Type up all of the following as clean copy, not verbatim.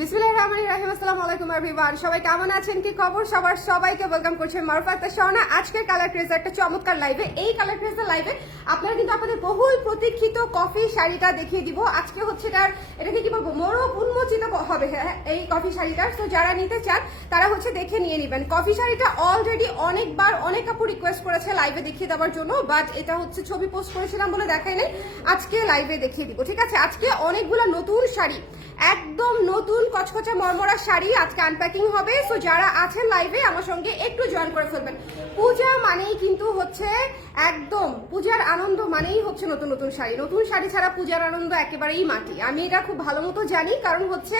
বিসমিল্লাহির রহমানির রহিম। আসসালামু আলাইকুম এভরিওয়ান, সবাই কেমন আছেন, কি খবর? সবাইকে ওয়েলকাম করছি মারুফা আক্তার শাওনা। আজকের কালার ট্রেস একটা চমৎকার লাইভে। এই কালার ট্রেসের লাইভে আপনারা কিন্তু আপনাদের বহুল প্রতীক্ষিত কফি শাড়িটা দেখিয়ে দিব। আজকে হচ্ছে এটাকে কি বলবো, মোড়ক উন্মোচিত হবে এই কফি শাড়িটার। তো যারা নিতে চান তারা হচ্ছে দেখে নিয়ে নেবেন। কফি শাড়িটা অলরেডি অনেকবার অনেক আপু রিকোয়েস্ট করেছে লাইভে দেখিয়ে দেওয়ার জন্য, বাট এটা হচ্ছে ছবি পোস্ট করেছিলাম বলে দেখাই নাই। আজকে লাইভে দেখিয়ে দিব, ঠিক আছে? আজকে অনেকগুলো নতুন শাড়ি, একদম নতুন কচকচা মরমরা শাড়ি আজকে আনপ্যাকিং হবে। সো যারা আছেন লাইভে আমার সঙ্গে একটু জয়েন করে ফেলবেন। পূজা মানেই কিন্তু হচ্ছে একদম পূজার আনন্দ মানেই হচ্ছে নতুন নতুন শাড়ি। নতুন শাড়ি ছাড়া পূজার আনন্দ একেবারেই মাটি। আমি এটা খুব ভালো মতো জানি, কারণ হচ্ছে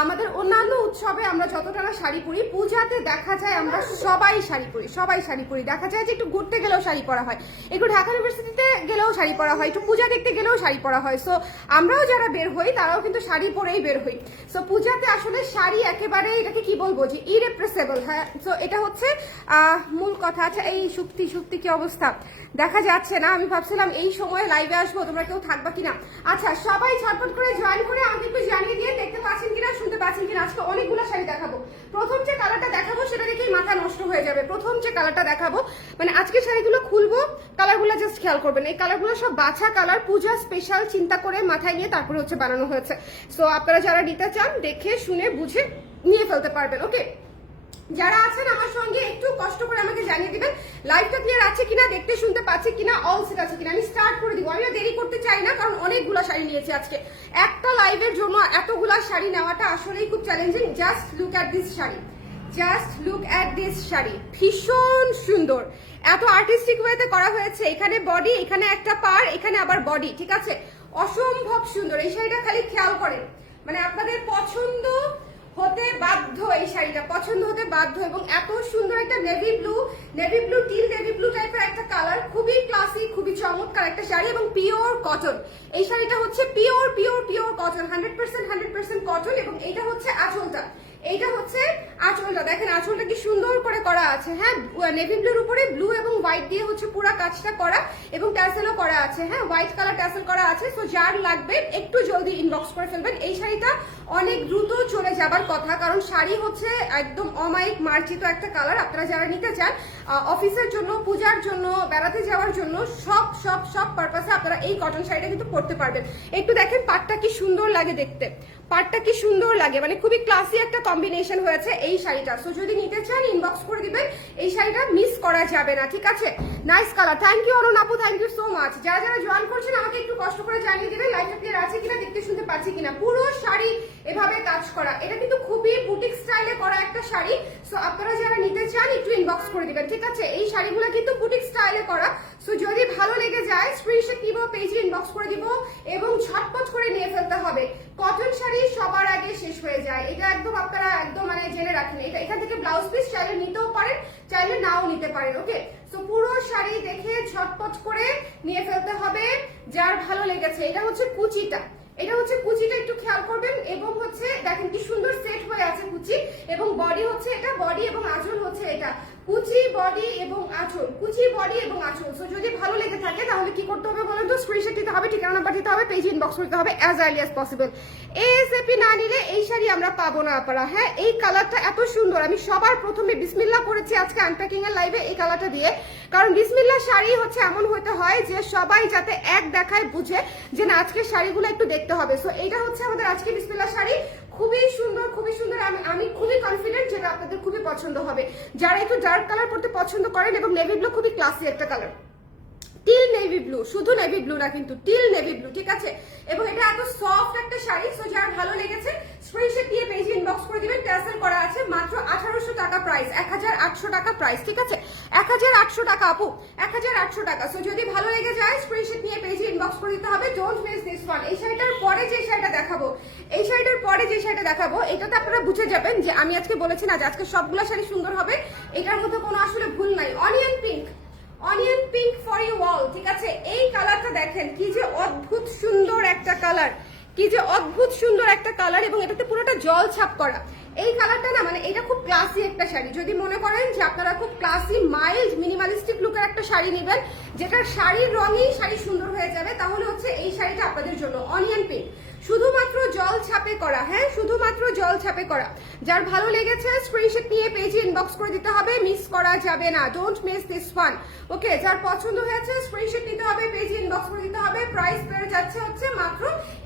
আমাদের অন্যান্য উৎসবে আমরা যতটা না শাড়ি পরি, পূজাতে দেখা যায় আমরা সবাই শাড়ি পরি। দেখা যায় যে একটু ঘুরতে গেলেও শাড়ি পরা হয়, একটু ঢাকা ইউনিভার্সিটিতে গেলেও শাড়ি পরা হয়, একটু পূজা দেখতে গেলেও শাড়ি পরা হয়। সো আমরাও যারা বের হই তারাও কিন্তু শাড়ি পরেই বের হই। সো পূজাতে আসলে শাড়ি একেবারে এটাকে কি বলবো যে ইরেপ্রেসেবল। হ্যাঁ, সো এটা হচ্ছে মূল কথা। আচ্ছা, এই শুক্তি কি অবস্থা দেখা যাচ্ছে না। আমি ভাবছিলাম এই সময়ে লাইভে আসবো, তোমরা কেউ থাকবা কিনা। আচ্ছা, সবাই ঝটপট করে জয়েন করে আমাকে একটু জানিয়ে দিয়ে দেখতে পাচ্ছেন কিনা, শুনতে পাচ্ছেন কিনা। আজকে অনেকগুলো শাড়ি দেখাবো। প্রথম যে কালারটা দেখাবো সেটা দেখেই মাথা নষ্ট হয়ে যাবে। প্রথম যে কালারটা দেখাবো, মানে আজকে শাড়িগুলো খুলবো, কালারগুলো জাস্ট খেয়াল করবেন। এই কালারগুলো সব বাছা কালার, পূজা স্পেশাল চিন্তা করে মাথায় নিয়ে তারপরে হচ্ছে বানানো হয়েছে। সো আপনারা যারা নিতে চান দেখে শুনে বুঝে নিয়ে ফেলতে পারবেন। ওকে, যারা আছেন আমার সঙ্গে একটু কষ্ট করে আমাকে জানিয়ে দিবেন লাইভটা ক্লিয়ার আছে কিনা, দেখতে শুনতে পাচ্ছি কিনা, অল সেট আছে কিনা। আমি স্টার্ট করে দিব। আমি দেরি করতে চাই না, কারণ অনেকগুলা শাড়ি নিয়েছি আজকে। একটা লাইভের জন্য এতগুলা শাড়ি নেওয়াটা আসলেই খুব challenging. Just look at this sari, ভীষণ সুন্দর। এত আর্টিস্টিক ওয়েতে করা হয়েছে। এখানে বডি, এখানে একটা পার, এখানে আবার বডি, ঠিক আছে? অসম্ভব সুন্দর এই শাড়িটা। খালি খেয়াল করেন, মানে আপনাদের পছন্দ হতে বাধ্য, এই শাড়িটা পছন্দ হতে বাধ্য। এবং এত সুন্দর একটা navy blue till navy blue টাইপের একটা কালার, খুবই ক্লাসিক, খুবই চমৎকার একটা শাড়ি এবং পিওর কটন। এই শাড়িটা হচ্ছে পিওর কটন, 100% কটন। এবং এইটা হচ্ছে আঁচলটা, দেখেন আঁচলটা কি সুন্দর করে করা আছে। হ্যাঁ, নেভি ব্লুর উপরে ব্লু এবং হোয়াইট দিয়ে হচ্ছে পুরো কাজটা করা, এবং ট্যাসেলও করা আছে। হ্যাঁ, হোয়াইট কালার ট্যাসেল করা আছে। সো যার লাগবে একটু জলদি ইনবক্স করে ফেলবেন। এই শাড়িটা অনেক দ্রুত চলে যাবার কথা, কারণ শাড়ি হচ্ছে একদম অমায়িক মার্জিত একটা কালার। আপনারা যারা নিতে চান অফিসের জন্য, পূজার জন্য, বেড়াতে যাওয়ার জন্য, সব পারপাসে আপনারা এই কটন শাড়িটা কিন্তু পরতে পারবেন। একটু দেখেন পাটটা কি সুন্দর লাগে দেখতে, মানে খুবই ক্লাসি একটা কম্বিনেশন হয়েছে এই শাড়িটা। সো যদি নিতে চান ইনবক্স করে দিবেন, এই শাড়িটা মিস করা যাবে না, ঠিক আছে? Nice colour. থ্যাংক ইউ অরুণ আপু, থ্যাংক ইউ সো মাচ। যারা জয়েন করছেন আমাকে একটু কষ্ট করে জানিয়ে দিবেন লাইভটা ক্লিয়ার আছে কিনা, দেখতে শুনতে পাচ্ছি কিনা। পুরো শাড়ি এভাবে কাজ করা, এটা কিন্তু খুবই বুটিক স্টাইলে করা একটা শাড়ি। সো আপনারা যারা নিতে চান একটু ইনবক্স করে দিবেন, ঠিক আছে? এই শাড়িগুলো কিন্তু বুটিক স্টাইলে করা। সো যদি ভালো লেগে যায় স্ক্রিনশট নিব, পেজে ইনবক্স করে দিব এবং ঝটপট করে নিয়ে ফেলতে হবে। কটন শাড়ি সবার আগে শেষ হয়ে যায়, এটা একদম আপনারা একদম মানে জেনে রাখেন। এটা এখান থেকে ব্লাউজ পিস চাইলে নিতেও পারেন, চাইলে নাও নিতে পারেন। ওকে, সো পুরো শাড়ি দেখে ঝটপট করে নিয়ে ফেলতে হবে যার ভালো লেগেছে। এটা হচ্ছে কুচিটা, একটু খেয়াল করবেন। এবং হচ্ছে দেখেন কি সুন্দর সেট হয়ে আছে কুচি, এবং বডি হচ্ছে এটা, বডি এবং আঁচল হচ্ছে এটা। কুচি, বডি এবং আঁচল। সো যদি ভালো লেগে থাকে তাহলে কি করতে হবে বলেন তো? স্ক্রিনশট দিতে হবে, ঠিকানা নাম্বার দিতে হবে, পেজে ইনবক্স করতে হবে as early as possible. ASAP না নিলে এই শাড়ি আমরা পাবো না আপনারা। হ্যাঁ, এই কালারটা এত সুন্দর। আমি সবার প্রথমে বিসমিল্লাহ করেছি আজকে আনপ্যাকিং এর লাইভে এই কালারটা দিয়ে, কারণ বিসমিল্লাহ শাড়ি হচ্ছে এমন হতে হয় যে সবাই যাতে এক দেখায় বুঝে যে না আজকের শাড়িগুলো একটু দেখতে হবে। সো এইটা হচ্ছে আমাদের আজকে বিসমিল্লাহ শাড়ি, খুবই সুন্দর। আমি খুবই কনফিডেন্ট যেটা আপনাদের খুবই পছন্দ হবে। যারা একটু ডার্ক কালার পরতে পছন্দ করেন, এবং নেভি ব্লু খুবই ক্লাসি একটা কালার, টিল নেভি ব্লু, শুধু নেভি ব্লু না কিন্তু টিল নেভি ব্লু, ঠিক আছে? এবং এটা এত সফট একটা শাড়ি। সো যার ভালো লেগেছে স্ক্রিনশট দিয়ে পেজে ইনবক্স করে দিবেন। ট্যাসেল করা আছে, মাত্র 1800 টাকা প্রাইস, 1800 টাকা প্রাইস, ঠিক আছে? 1800 টাকা আপু, 1800 টাকা। সো যদি ভালো লেগে যায় স্ক্রিনশট নিয়ে পেজে ইনবক্স করে দিতে হবে। Don't miss this one. এই শাড়িটার পরে যে শাড়িটা দেখাবো এটাতে আপনারা বুঝে যাবেন যে আমি আজকে বলেছি না যে আজকে সবগুলা শাড়ি সুন্দর হবে, এটার মধ্যে কোনো আসলে ভুল নাই। Onion pink for you all, ঠিক আছে? এই কালারটা দেখেন কি যে অদ্ভুত সুন্দর একটা কালার, এবং এটাতে পুরোটা জল ছাপ করা। এই কালারটা না, মানে এটা খুব ক্লাসি একটা শাড়ি। যদি মনে করেন যে আপনারা খুব ক্লাসি মাইল্ড মিনিমালিস্টিক লুকের একটা শাড়ি নেবেন, যেটা শাড়ির রঙেই শাড়ি সুন্দর হয়ে যাবে, তাহলে হচ্ছে এই শাড়িটা আপনাদের জন্য। অনিয়ন পিঙ্ক, শুধুমাত্র জল ছাপে করা, হ্যাঁ শুধুমাত্র জল ছাপে করা। যার ভালো লেগেছে স্ক্রিনশট নিয়ে পেজে ইনবক্স করে দিতে হবে, মিস করা যাবে না, ডোন্ট মিস দিস ওয়ান। ওকে, যার পছন্দ হয়েছে স্ক্রিনশট নিতে হবে, পেজে ইনবক্স করে দিতে হবে। প্রাইস বেড়ে যাচ্ছে হচ্ছে মাত্র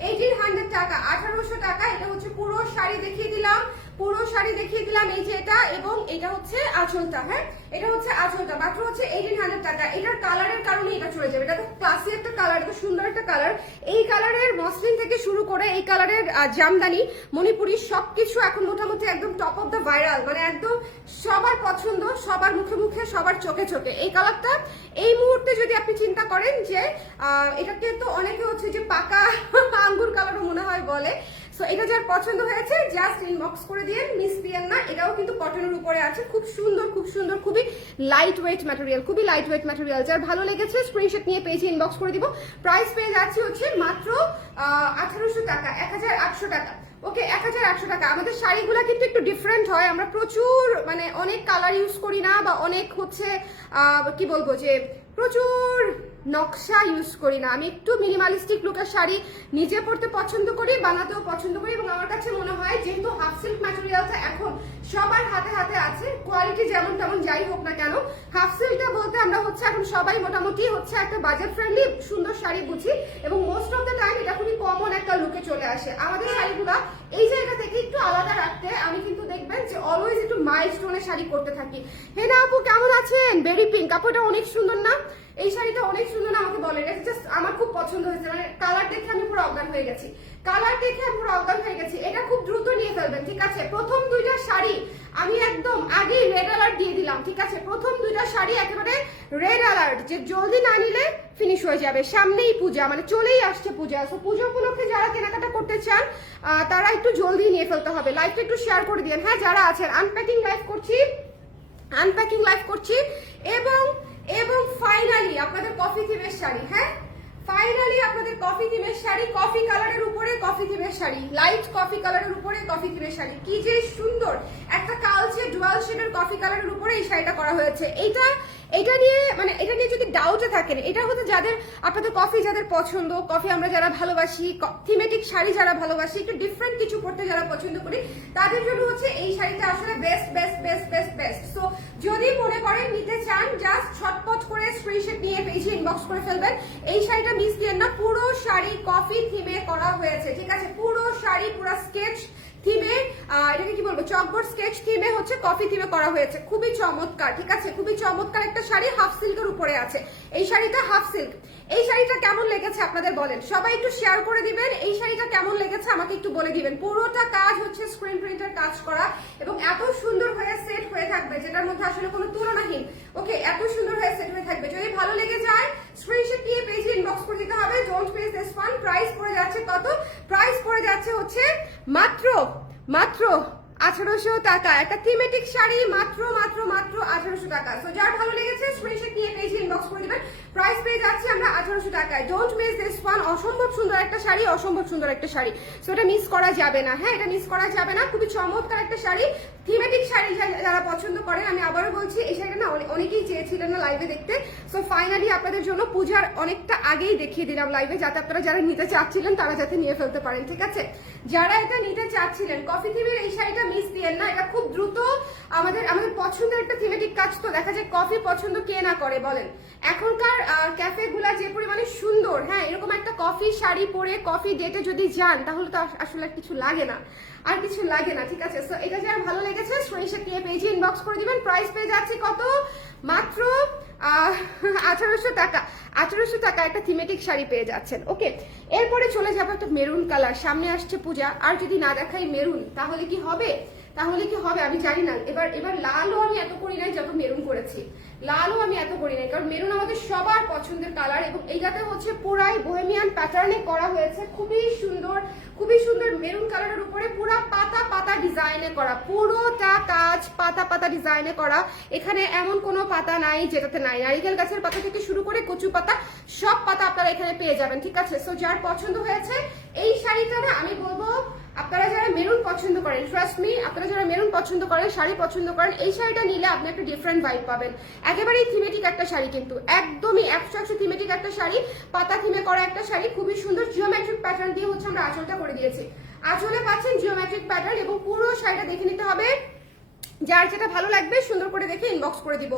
1800 টাকা, 1800 টাকা। এটা হচ্ছে পুরো শাড়ি দেখিয়ে দিলাম, পুরো শাড়ি দেখিয়ে দিলাম, এই যে এটা, এবং এটা হচ্ছে আঁচলটা, হ্যাঁ এটা হচ্ছে আঁচলটা, মাত্র হচ্ছে 1800 টাকা। এটার কালারের কারণে এটা চলে যাবে, এটা তো ক্লাসি একটা কালার, এটা সুন্দর একটা কালার। এই কালারের মসলিন থেকে শুরু করে এই কালারের জামদানি, মণিপুরি সবকিছু এখন মোটামুটি একদম টপ অফ দ্য ভাইরাল, মানে একদম সবার পছন্দ, সবার মুখে মুখে, সবার চোখে চোখে। এই কালারটা এই মুহূর্তে যদি আপনি চিন্তা করেন যে এটাকে তো অনেকে হচ্ছে যে পাকা আঙ্গুর কালারও মনে হয় বলে, সো এটা যার পছন্দ হয়েছে জাস্ট ইনবক্স করে দিয়েন, মিস দিয়েন না। এটাও কিন্তু কটনের উপরে আছে, খুব সুন্দর, খুব সুন্দর, খুবই লাইট ওয়েট ম্যাটেরিয়াল, খুবই লাইট ওয়েট ম্যাটেরিয়াল। যার ভালো লেগেছে স্ক্রিনশট নিয়ে পেজে ইনবক্স করে দিব। প্রাইস পেয়ে যাচ্ছে হচ্ছে মাত্র 1800 টাকা, 1800 টাকা। ওকে, 1800 টাকা। আমাদের শাড়িগুলো কিন্তু একটু ডিফারেন্ট হয়, আমরা প্রচুর মানে অনেক কালার ইউজ করি না, বা অনেক হচ্ছে কি বলবো যে প্রচুর নকশা ইউজ করি না। আমি একটু মিনিমালিস্টিক লুকের শাড়ি নিজে পড়তে পছন্দ করি, বানাতেও পছন্দ করি, এবং আমার কাছে মনে হয় যেহেতু হাফ সিল্ক ম্যাটেরিয়ালটা এখন সবার হাতে হাতে আছে, কোয়ালিটি যেমন তেমন যাই হোক না কেন, হাফ সিল্কটা বলতে আমরা হচ্ছে এখন সবাই মোটামুটি হচ্ছে একটা বাজেট ফ্রেন্ডলি সুন্দর শাড়ি বুঝি, এবং মোস্ট অফ দ্য টাইম এটা খুবই কমন একটা লুকে চলে আসে। আমাদের শাড়িগুলা এই জায়গা থেকে একটু আলাদা রাখতে আমি কিন্তু দেখবেন যে অলওয়েজ একটু মাইলস্টোনের শাড়ি করতে থাকি। হে না আপু, কেমন আছেন? বেরি পিঙ্ক আপু, এটা অনেক সুন্দর না? এই শাড়িটা অনেক সুন্দর না? আমাকে বলেন, এটা জাস্ট আমার খুব পছন্দ হয়েছে, মানে কালার দেখে আমি পুরো অজ্ঞান হয়ে গেছি, কালার দেখে আমি পুরো অজ্ঞান হয়ে গেছি। এটা খুব দ্রুত নিয়ে ফেলবেন, ঠিক আছে? প্রথম দুইটা শাড়ি আমি একদম আগেই রেড অ্যালার্ট দিয়ে দিলাম, ঠিক আছে? প্রথম দুইটা শাড়ি একেবারে রেড অ্যালার্ট, যে জলদি না নিলে ফিনিশ হয়ে যাবে। সামনেই পূজা, মানে চলেই আসছে পূজা, সো পুজো উপলক্ষে যারা কেনাকাটা করতে চান তারা একটু জলদি নিয়ে ফেলতে হবে। লাইভটা একটু শেয়ার করে দিন, হ্যাঁ যারা আছেন। আনপ্যাকিং লাইভ করছি, আনপ্যাকিং লাইভ করছি, এবং ফাইনালি আপনাদের কফি থিমের শাড়ি, হ্যাঁ ফাইনালি আপনাদের কফি থিমের শাড়ি, কফি কালারের উপরে কফি থিমের শাড়ি, লাইট কফি কালারের উপরে কফি থিমের শাড়ি। কি যে সুন্দর একটা কালচে ডুয়াল শেডের কফি কালারের উপরে এই শাড়িটা করা হয়েছে। এটা নিয়ে মানে এটা নিয়ে যদি ডাউটে থাকেন, এটা হচ্ছে যাদের আপনাদের কফি যাদের পছন্দ, কফি আমরা যারা ভালোবাসি, থিমেটিক শাড়ি যারা ভালোবাসি, একটু ডিফারেন্ট কিছু পড়তে যারা পছন্দ করি, তাদের জন্য হচ্ছে এই শাড়িটা আসলে best best best best best. So যদি মনে করেন নিতে চান, জাস্ট ছটপট করে স্ক্রিনশট নিয়ে পেজে ইনবক্স করে ফেলবেন। এই শাড়িটা মিস দিয়েন না, পুরো শাড়ি কফি থিমে করা হয়েছে, ঠিক আছে? পুরো শাড়ি পুরো স্কেচ থিমে, এটাকে কি বলবো, চকবোর্ড স্কেচ থিমে হচ্ছে কফি থিমে করা হয়েছে, খুবই চমৎকার, ঠিক আছে? খুবই চমৎকার একটা শাড়ি, হাফ সিল্কের উপরে আছে এই শাড়িটা, হাফ সিল্ক। এই শাড়িটা কেমন লেগেছে আপনাদের বলেন, সবাই একটু শেয়ার করে দিবেন। এই শাড়িটা কেমন লেগেছে আমাকে একটু বলে দিবেন। পুরোটা কাজ হচ্ছে স্ক্রিন প্রিন্টের কাজ করা, এবং এত সুন্দর হয়ে সেট হয়ে থাকবে, যেটার মধ্যে আসলে কোনো তুলনাহীন। ওকে, এত সুন্দর হয়ে সেট হয়ে থাকবে। যদি ভালো লেগে যায় স্ক্রিনশট নিয়ে পেজে ইনবক্স করে দিতে হবে, don't miss this one. Price পড়ে যাচ্ছে কত? প্রাইস পড়ে যাচ্ছে হচ্ছে মাত্র 1800 টাকা। একটা থিমেটিক শাড়ি মাত্র মাত্র মাত্র 1800 টাকা। সো যার ভালো লেগেছে স্ক্রিনশট নিয়ে পেজে ইনবক্স করে দিবেন। প্রাইস পেয়ে যাচ্ছি আমরা 1800 টাকায়। Don't miss this one. অসম্ভব সুন্দর একটা শাড়ি, অসম্ভব সুন্দর একটা শাড়ি। সো এটা মিস করা যাবে না, হ্যাঁ এটা মিস করা যাবে না। খুবই চমৎকার একটা শাড়ি, থিমেটিক শাড়ি যারা পছন্দ করেন, আমি আবারও বলছি এই শাড়িটা না অনেকেই চেয়েছিলেন না লাইভে দেখতে। সো ফাইনালি আপনাদের জন্য পূজার অনেকটা আগেই দেখিয়ে দিলাম লাইভে, যাতে আপনারা যারা নিতে চাচ্ছিলেন তারা যাতে নিয়ে ফেলতে পারেন, ঠিক আছে? যারা এটা নিতে চাচ্ছিলেন কফি থিমের এই শাড়িটা মিস দিয়েন না। এটা খুব দ্রুত আমাদের পছন্দের একটা থিমেটিক কাজ, তো দেখা যায় কফি পছন্দ কে না করে বলেন? এখনকার ক্যাফে গুলা যে পরিমাণে সুন্দর, হ্যাঁ এরকম একটা কফি শাড়ি পরে কফি ডেটে যদি যান তাহলে তো আসলে কিছু লাগে না, আর কিছু লাগে না, ঠিক আছে? সো এটা যারা ভালো লেগেছে স্ক্রিনশট নিয়ে পেজে ইনবক্স করে দিবেন। প্রাইস পেয়ে যাচ্ছে কত? মাত্র 1800 টাকা। 1800 টাকা একটা থিমেটিক শাড়ি পেয়ে যাচ্ছেন। ওকে, এরপরে চলে যাবো একটা মেরুন কালার, সামনে আসছে পূজা, আর যদি না দেখাই মেরুন তাহলে কি হবে? আমি জানি না। এবার লালও আমি এত করি নাই যত মেরুন করেছি, লালও আমি এত করি নাই, কারণ মেরুন আমাদের সবার পছন্দের কালার, এবং এইটাতে হচ্ছে পুরাই বোহেমিয়ান প্যাটার্নে করা হয়েছে, খুবই সুন্দর, খুবই সুন্দর। মেরুন কালারের উপরে পুরা পাতা পাতা ডিজাইনে করা, পুরোটা কাজ পাতা পাতা ডিজাইনে করা। এখানে এমন কোনো পাতা নাই যেটাতে নাই, নারিকেল গাছের পাতা থেকে শুরু করে কচু পাতা, সব পাতা আপনারা এখানে পেয়ে যাবেন, ঠিক আছে? সো যার পছন্দ হয়েছে এই শাড়িটা না, আমি বলবো আপনারা যারা মেরুন পছন্দ করেন, ট্রাস্ট মি, আপনারা যারা মেরুন পছন্দ করেন, শাড়ি পছন্দ করেন, এই শাড়িটা নিলে আপনি একটা ডিফারেন্ট ভাইব পাবেন। একেবারেই থিমেটিক একটা শাড়ি, কিন্তু একদমই 100% থিমেটিক একটা শাড়ি, পাতা থিমে করা একটা শাড়ি, খুবই সুন্দর জিওমেট্রিক প্যাটার্ন দিয়ে হচ্ছে আমরা আঁচলটা করে দিয়েছি। আঁচলে পাচ্ছেন জিওমেট্রিক প্যাটার্ন এবং পুরো শাড়িটা দেখে নিতে হবে। যার যেটা ভালো লাগবে সুন্দর করে দেখে ইনবক্স করে দিব।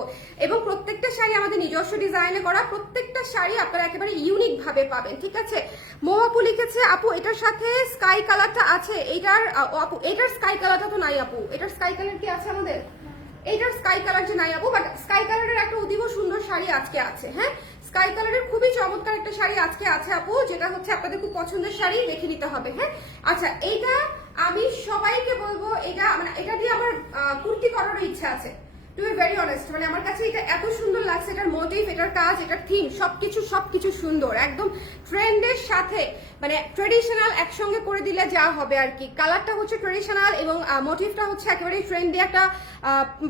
এবং প্রত্যেকটা শাড়ি আমাদের নিজস্ব ডিজাইনে করা, প্রত্যেকটা শাড়ি আপনারা একেবারে ইউনিক ভাবে পাবেন, ঠিক আছে। মহাপু লিখেছে আপু এটার সাথে স্কাই কালারটা আছে, এইটার আপু এটার স্কাই কালারটা তো নাই আপু, এটার স্কাই কালার কি আছে আমাদের? এইটার স্কাই কালার যে নাই আপু, বাট স্কাই কালারের একটা অতীব সুন্দর শাড়ি আজকে আছে। হ্যাঁ, স্কাই কালারের খুবই চমৎকার একটা শাড়ি আজকে আছে আপু, যেটা হচ্ছে আপনাদের খুব পছন্দের শাড়ি, দেখে নিতে হবে। হ্যাঁ, আচ্ছা এইটা আমি সবাইকে বলবো, এটা মানে এটা দিয়ে আমার কুর্তি করারও ইচ্ছা আছে, টু বি ভেরি অনেস্ট। মানে আমার কাছে এটা এত সুন্দর লাগছে, এটার মোটিভ, এটার কাজ, এটার থিম, সবকিছু সুন্দর, একদম ট্রেন্ডের সাথে মানে ট্রেডিশনাল একসঙ্গে করে দিলে যা হবে আর কি। কালারটা হচ্ছে ট্রেডিশনাল এবং মোটিভটা হচ্ছে একেবারে ট্রেন্ডি একটা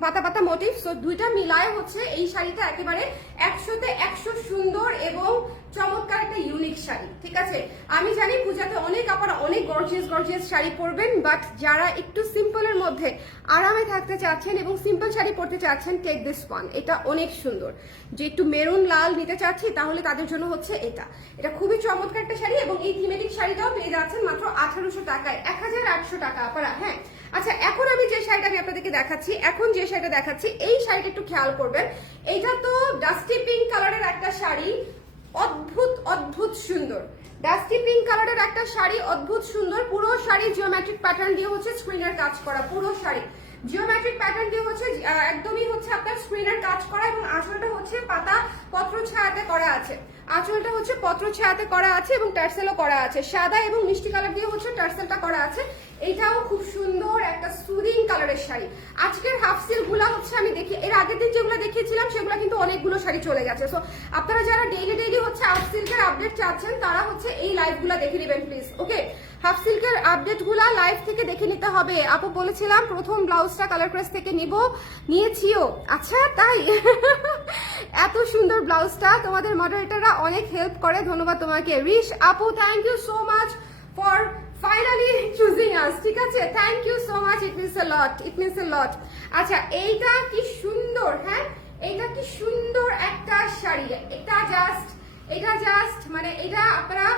পাতা পাতা মোটিভ। সো দুইটা মিলায় হচ্ছে এই শাড়িটা একেবারে 100তে 100 সুন্দর এবং চমৎকার একটা ইউনিক শাড়ি, ঠিক আছে। আমি জানি পূজাতে অনেক আপনারা অনেক গর্জিয়াস শাড়ি পরবেন, বাট যারা একটু সিম্পলের মধ্যে আরামে থাকতে চাচ্ছেন এবং সিম্পল শাড়ি পরতে চাচ্ছেন, টেক দিস ওয়ান। এটা অনেক সুন্দর, যে একটু মেরুন লাল নিতে চাচ্ছি তাহলে তাদের জন্য হচ্ছে এটা খুবই চমৎকার একটা শাড়ি। এবং এই থিমেটিক শাড়িটাও পেয়ে যাচ্ছেন মাত্র 1800 টাকায়, 1800 টাকা আপনারা। হ্যাঁ, আচ্ছা এখন আমি যে শাড়িটা আমি আপনাদেরকে দেখাচ্ছি, এই শাড়িটা একটু খেয়াল করবেন। এইটা তো ডাস্টি পিঙ্ক কালারের একটা শাড়ি, অদ্ভুত সুন্দর, ডাস্টি পিঙ্ক কালারের একটা শাড়ি, অদ্ভুত সুন্দর। পুরো শাড়ি জিওমেট্রিক প্যাটার্ন দিয়ে হচ্ছে স্ক্রিনের কাজ করা, পুরো শাড়ি জিওমেট্রিক প্যাটার্ন দিয়ে হচ্ছে একদমই হচ্ছে আপনার স্ক্রিনের কাজ করা। এবং আঁচলটা হচ্ছে পাতা পত্র ছায়াতে করা আছে, আঁচলটা হচ্ছে পত্র ছায়াতে করা আছে এবং টার্সেলও করা আছে, সাদা এবং মিষ্টি কালার দিয়ে হচ্ছে টার্সেলটা করা আছে। এটাও খুব সুন্দর একটা সুদিং কালারের শাড়ি। আজকের হাফ সিল্ক গুলা হচ্ছে আমি দেখি, এর আগের দিন যেগুলো দেখিয়েছিলাম সেগুলো কিন্তু অনেকগুলো শাড়ি চলে গেছে। সো আপনারা যারা ডেইলি হচ্ছে হাফ সিল্কের আপডেট চাচ্ছেন তারা হচ্ছে এই লাইভ গুলা দেখে নেবেন প্লিজ। ওকে, হাফ সিল্কের আপডেট গুলা লাইভ থেকে দেখে নিতে হবে। আপু বলেছিলাম প্রথম ব্লাউজটা কালার প্রেস থেকে নিয়েছিও, আচ্ছা তাই? এত সুন্দর ব্লাউজটা, তোমাদের মডারেটররা অনেক হেল্প করে, ধন্যবাদ তোমাকে। রিশ আপু thank you so much for finally choosing us, ঠিক আছে, thank you so much, it means a lot. আচ্ছা এইটা কি সুন্দর, হ্যাঁ এইটা কি সুন্দর একটা শাড়ি, এটা জাস্ট মানে এটা আপনারা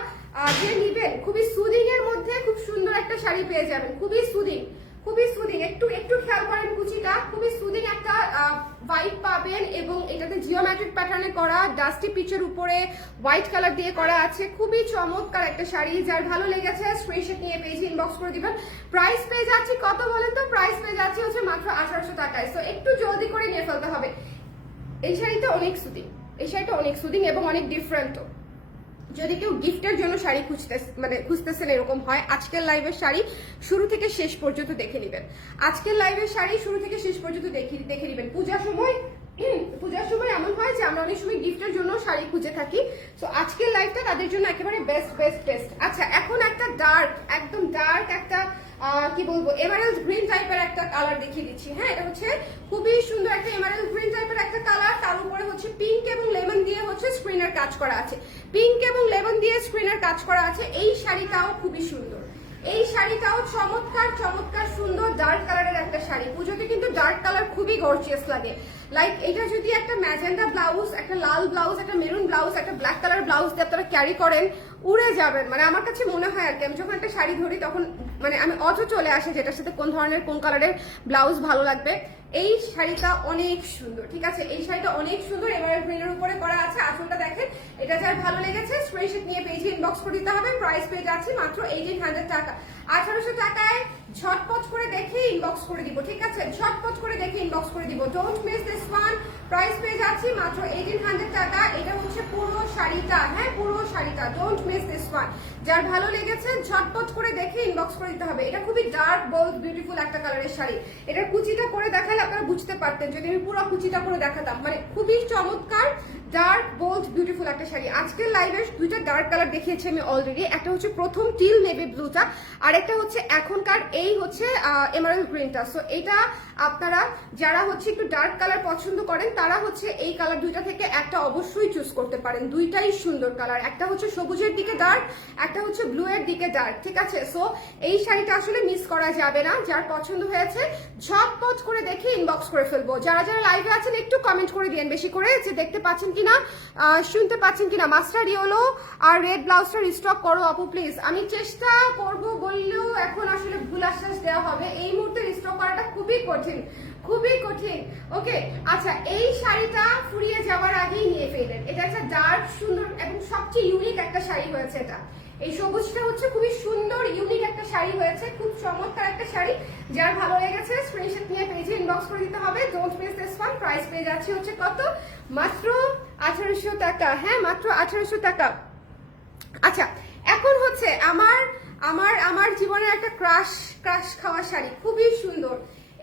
যে নিবেন খুবই সুদিং এর মধ্যে খুব সুন্দর একটা শাড়ি পেয়ে যাবেন, খুবই সুদিং। একটু খেয়াল করেন কুচিটা, খুবই সুদিং একটা ভাইব পাবেন। এবং এটাতে জিওমেট্রিক প্যাটার্নে করা, ডাস্টি পিচের উপরে হোয়াইট কালার দিয়ে করা আছে, খুবই চমৎকার একটা শাড়ি। যার ভালো লেগেছে স্ক্রিনশট নিয়ে পেজে ইনবক্স করে দিবেন। প্রাইস পেয়ে যাচ্ছি কত বলেন তো? প্রাইস পেয়ে যাচ্ছি হচ্ছে মাত্র 1800 টাকায়। সো একটু জলদি করে নিয়ে ফেলতে হবে। এই শাড়িটা অনেক সুদিং এবং অনেক ডিফারেন্টও। যদি কেউ গিফটের জন্য শাড়ি খুঁজতেছেন এরকম হয়, আজকের লাইভের শাড়ি শুরু থেকে শেষ পর্যন্ত দেখে নেবেন। দেখে নেবেন। পূজার সময় এমন হয় যে আমরা অনেক সময় গিফটের জন্য শাড়ি খুঁজে থাকি। সো আজকের লাইভটা তাদের জন্য একেবারে বেস্ট। আচ্ছা এখন একটা একদম ডার্ক একটা কি বলবো এমারেল্ড গ্রিন টাইপের একটা কালার দেখিয়ে দিচ্ছি। হ্যাঁ, এটা হচ্ছে খুবই সুন্দর একটা এমারেল্ড গ্রিন টাইপের একটা কালার, তার উপরে হচ্ছে পিঙ্ক এবং লেমন দিয়ে হচ্ছে স্ক্রিনের কাজ করা আছে। এই শাড়িটাও খুবই সুন্দর, এই শাড়িটাও চমৎকার সুন্দর ডার্ক কালারের একটা শাড়ি। পুজোতে কিন্তু ডার্ক কালার খুবই গর্জিয়াস লাগে। লাইক এটা যদি একটা ম্যাজেন্ডা ব্লাউজ, একটা লাল ব্লাউজ, একটা মেরুন ব্লাউজ, একটা ব্ল্যাক কালার ব্লাউজ দিয়ে আপনারা ক্যারি করেন, উড়ে যাবেন। মানে আমার কাছে মনে হয় আর কি, আমি যখন একটা শাড়ি ধরি তখন মানে আমি চলে আসে যেটার সাথে কোন ধরনের কোন কালারের ব্লাউজ ভালো লাগবে। এই শাড়িটা অনেক সুন্দর, ঠিক আছে, এই শাড়িটা অনেক সুন্দর, এবারে গ্রিনের উপরে করা আছে। আঁচলটা দেখেন, এটা যার ভালো লেগেছে স্ক্রিনশট নিয়ে পেজে ইনবক্স করে দিতে হবে। প্রাইস পেয়ে যাচ্ছে মাত্র 1800 টাকা, 1800 টাকায়। ঝটপট করে দেখে ইনবক্স করে দিব, ঠিক আছে, don't miss this one. Price পেয়ে যাচ্ছি মাত্র 1800 টাকা। এটা হচ্ছে পুরো শাড়িটা, হ্যাঁ পুরো শাড়িটা, ডোন্ট মিস দিস ওয়ান। যার ভালো লেগেছে ঝটপট করে দেখে ইনবক্স করে দিতে হবে। এটা খুবই ডার্ক বোল্ড বিউটিফুল একটা কালারের শাড়ি। এটার কুচিটা করে দেখালে আপনারা বুঝতে পারতেন যদি আমি পুরো কুচিটা করে দেখাতাম। মানে খুবই চমৎকার ডার্ক বোল্ড বিউটিফুল একটা শাড়ি। আজকের লাইভে দুইটা ডার্ক কালার দেখিয়েছি আমি অলরেডি। একটা হচ্ছে প্রথম টিল নেভি ব্লুটা, আর একটা হচ্ছে এখনকার এই হচ্ছে এমারেল্ড গ্রিনটা। সো এটা আপনারা যারা হচ্ছে একটু ডার্ক কালার পছন্দ করেন তারা হচ্ছে এই কালার দুইটা থেকে একটা অবশ্যই চুজ করতে পারেন। দুইটাই সুন্দর কালার, একটা হচ্ছে সবুজের দিকে ডার্ক, একটা হচ্ছে ব্লু এর দিকে ডার্ক, ঠিক আছে? সো এই শাড়িটা আসলে মিস করা যাবে না। যার পছন্দ হয়েছে ঝটপট করে দেখে ইনবক্স করে ফেলবো। যারা যারা লাইভে আছেন একটু কমেন্ট করে দিন বেশি করে, যে দেখতে পাচ্ছেন কিনা, শুনতে পাচ্ছেন কিনা। মাস্টার্ড ইয়েলো আর রেড ব্লাউজটা রিস্টক করো আপু প্লিজ। আমি চেষ্টা করব বললেও এখন আসলে ভুল আশ্বাস দেওয়া হবে, এই মুহূর্তে রিস্টক করাটা খুবই কঠিন, খুবই কঠিন। ওকে, আচ্ছা, এই শাড়িটা ফুরিয়ে যাওয়ার আগেই নিয়ে ফেলেন। এটা একটা ডার্ক সুন্দর এবং সবচেয়ে ইউনিক একটা শাড়ি হয়েছে এটা। এই সবুজটা হচ্ছে খুবই সুন্দর ইউনিক একটা শাড়ি হয়েছে, খুব চমৎকার একটা শাড়ি। যার ভালো লেগেছে স্ক্রিনশট নিয়ে পেজে ইনবক্স করে দিতে হবে। Don't miss this one. Price পেয়ে যাচ্ছে হচ্ছে কত? মাত্র 1800 টাকা। হ্যাঁ, মাত্র 1800 টাকা। আচ্ছা, এখন হচ্ছে আমার আমার আমার জীবনের একটা ক্রাশ খাওয়া শাড়ি, খুবই সুন্দর।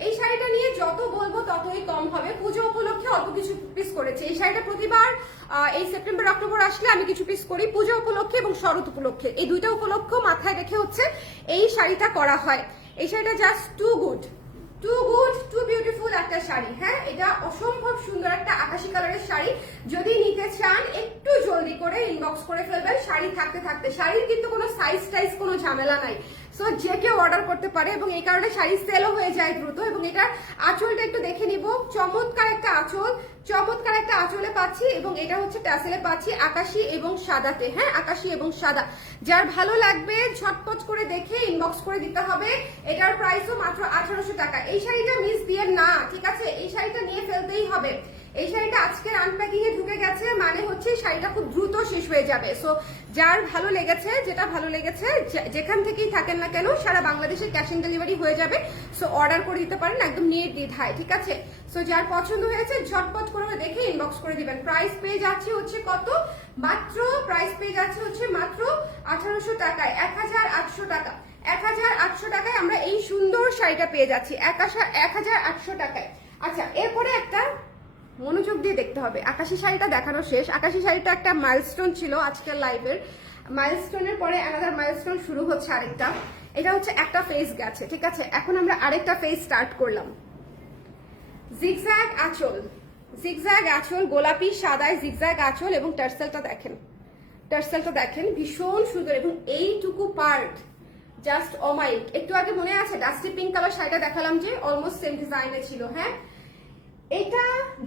এই শাড়িটা নিয়ে যত বলবো ততই কম হবে। পুজো উপলক্ষে অল্প কিছু পিস করেছে এই শাড়িটা। প্রতিবার এই সেপ্টেম্বর অক্টোবর আসলে আমি কিছু পিস করি, পুজো উপলক্ষে এবং শরৎ উপলক্ষে, এই দুইটা উপলক্ষ মাথায় রেখে হচ্ছে এই শাড়িটা করা হয়। এই শাড়িটা just too good, too beautiful একটা শাড়ি। হ্যাঁ, এটা অসম্ভব সুন্দর একটা আকাশি কালারের শাড়ি। যদি নিতে চান একটু জলদি করে ইনবক্স করে ফেলবেন শাড়ি থাকতে থাকতে। শাড়ির কিন্তু কোনো সাইজ টাইজ কোনো ঝামেলা নাই, সো যে কেউ অর্ডার করতে পারে এবং এই কারণে শাড়ি সেলও হয়ে যায় দ্রুত। এবং এটার আঁচলটা একটু দেখে নিব, চমৎকার একটা আঁচল, চমৎকার একটা আঁচলে পাচ্ছি এবং এটা হচ্ছে ট্যাসেলে পাচ্ছি আকাশি এবং সাদাতে। হ্যাঁ, আকাশি এবং সাদা। যার ভালো লাগবে ঝটপট করে দেখে ইনবক্স করে দিতে হবে। এটার প্রাইসও মাত্র 1800 টাকা। এই শাড়িটা মিস দিয়ে না, ঠিক আছে? এই শাড়িটা নিয়ে ফেলতেই হবে। এই শাড়িটা আজকের আনপ্যাকিং এ ঢুকে গেছে, মানে হচ্ছে শাড়িটা খুব দ্রুত শেষ হয়ে যাবে। সো যার ভালো লেগেছে, যেটা ভালো লেগেছে, যেখান থেকেই থাকেন না কেন সারা বাংলাদেশে ক্যাশ অন ডেলিভারি হয়ে যাবে। সো অর্ডার করে দিতে পারেন একদম নির্দ্বিধায়, ঠিক আছে? সো যার পছন্দ হয়েছে ঝটপট করে দেখে ইনবক্স করে দিবেন। প্রাইস পেয়ে যাচ্ছে হচ্ছে কত? মাত্র প্রাইস পেয়ে যাচ্ছে হচ্ছে মাত্র 1800 টাকায়, 1800 টাকা। 1800 টাকায় আমরা এই সুন্দর শাড়িটা পেয়ে যাচ্ছি, 1800 টাকায়। আচ্ছা, এরপরে একটা মনোযোগ দিয়ে দেখতে হবে। আকাশি শাড়িটা দেখানো শেষ। আকাশি শাড়িটা একটা মাইলস্টোন ছিল আজকের লাইভের। মাইলস্টোনের পরে অ্যানাদার মাইলস্টোন শুরু হচ্ছে আরেকটা। এটা হচ্ছে একটা ফেজ গেছে, ঠিক আছে? এখন আমরা আরেকটা ফেজ স্টার্ট করলাম। জিগজ্যাগ আঁচল, জিগজ্যাগ আঁচল, গোলাপি সাদায় জিগজ্যাগ আঁচল এবং টার্সেলটা দেখেন, টার্সেলটা দেখেন ভীষণ সুন্দর। এবং এইটুকু পার্ট জাস্ট অমাইক। একটু আগে মনে আছে ডাস্টি পিঙ্ক কালার শাড়িটা দেখালাম যে অলমোস্ট সেম ডিজাইনে ছিল। হ্যাঁ, এটা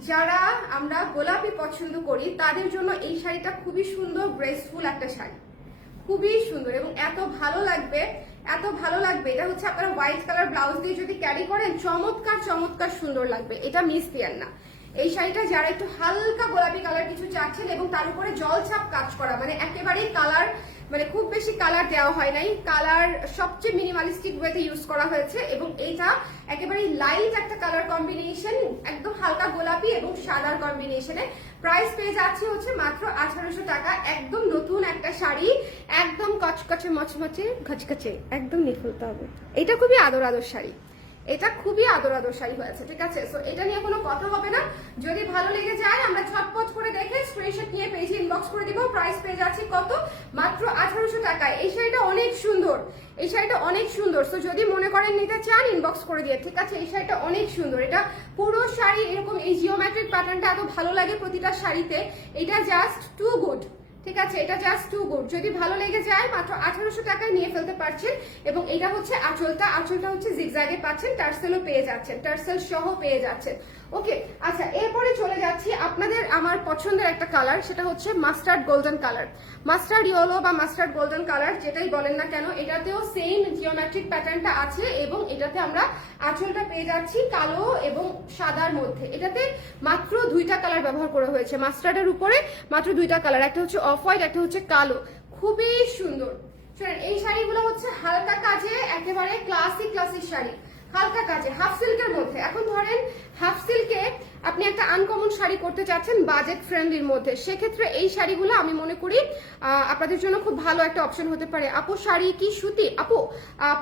যারা আমরা গোলাপি পছন্দ করি তাদের জন্য এই শাড়িটা খুবই সুন্দর, গ্রেসফুল একটা শাড়ি, খুবই সুন্দর এবং এত ভালো লাগবে, এত ভালো লাগবে। এটা হচ্ছে আপনারা হোয়াইট কালার ব্লাউজ দিয়ে যদি ক্যারি করেন চমৎকার চমৎকার সুন্দর লাগবে। এটা মিস দিয়েন না। এই শাড়িটা যারা একটু হালকা গোলাপি কালার কিছু চাচ্ছেন এবং তার উপরে জলছাপ কাজ করা, মানে একেবারেই কালার, মানে খুব বেশি কালার দেওয়া হয় নাই, কালার সবচেয়ে মিনিমালিস্টিক ওয়েতে ইউজ করা হয়েছে এবং এইটা একেবারে লাইট একটা কালার কম্বিনেশন, একদম হালকা গোলাপি এবং সাদার কম্বিনেশনে। প্রাইস পেয়ে যাচ্ছে হচ্ছে মাত্র 1800 টাকা। একদম নতুন একটা শাড়ি, একদম কচকচে মচমচে ঘচকচে, একদম নিয়ে ফেলতে হবে। এটা খুবই আদর আদর শাড়ি, এটা খুবই আদর আদর শাড়ি হয়েছে, ঠিক আছে? সো এটা নিয়ে কোনো কথা হবে না। যদি ভালো লেগে যায় আমরা ঝটপট করে দেখে স্ক্রিনশট নিয়ে পেজে ইনবক্স করে দিব। প্রাইস পেয়ে যাচ্ছে কত? মাত্র 1800 টাকায়। এই শাড়িটা অনেক সুন্দর, এই শাড়িটা অনেক সুন্দর। সো যদি মনে করেন নিতে চান ইনবক্স করে দিয়ে, ঠিক আছে? এই শাড়িটা অনেক সুন্দর। এটা পুরো শাড়ি এরকম এই জিওমেট্রিক প্যাটার্নটা এত ভালো লাগে প্রতিটা শাড়িতে। এটা জাস্ট টু গুড, ঠিক আছে? এটা জাস্ট টু গুড। যদি ভালো লেগে যায় মাত্র 1800 টাকায় নিয়ে ফেলতে পারছেন। এবং এটা হচ্ছে আঁচলটা, আঁচলটা হচ্ছে জিগজ্যাগে পাচ্ছেন, টার্সেলও পেয়ে যাচ্ছেন, টার্সেল সহ পেয়ে যাচ্ছেন। ওকে, আচ্ছা, এরপরে চলে যাচ্ছি আপনাদের আমার পছন্দের একটা কালার, সেটা হচ্ছে mustard golden colour, mustard yellow বা মাস্টার্ড গোল্ডেন কালার যেটাই বলেন না কেন। এটাতেও সেম জিওমেট্রিক প্যাটার্নটা আছে এবং এটাতে আমরা আঁচলটা পেয়ে যাচ্ছি কালো এবং সাদার মধ্যে। এটাতে মাত্র দুইটা কালার ব্যবহার করা হয়েছে, মাস্টার্ডের উপরে মাত্র দুইটা কালার, একটা হচ্ছে অফ হোয়াইট, একটা হচ্ছে কালো। খুবই সুন্দর। এই শাড়িগুলো হচ্ছে হালকা কাজে, একেবারে ক্লাসিক শাড়ি, হালকা কাজে, হাফ সিল্কের মধ্যে। এখন ধরেন হাফ সিল্কে আপনি একটা আনকমন শাড়ি করতে চাচ্ছেন বাজেট ফ্রেন্ডলির মধ্যে, সেক্ষেত্রে এই শাড়িগুলো আমি মনে করি আপনাদের জন্য খুব ভালো একটা অপশন হতে পারে। আপু শাড়ি কি সুতি? আপু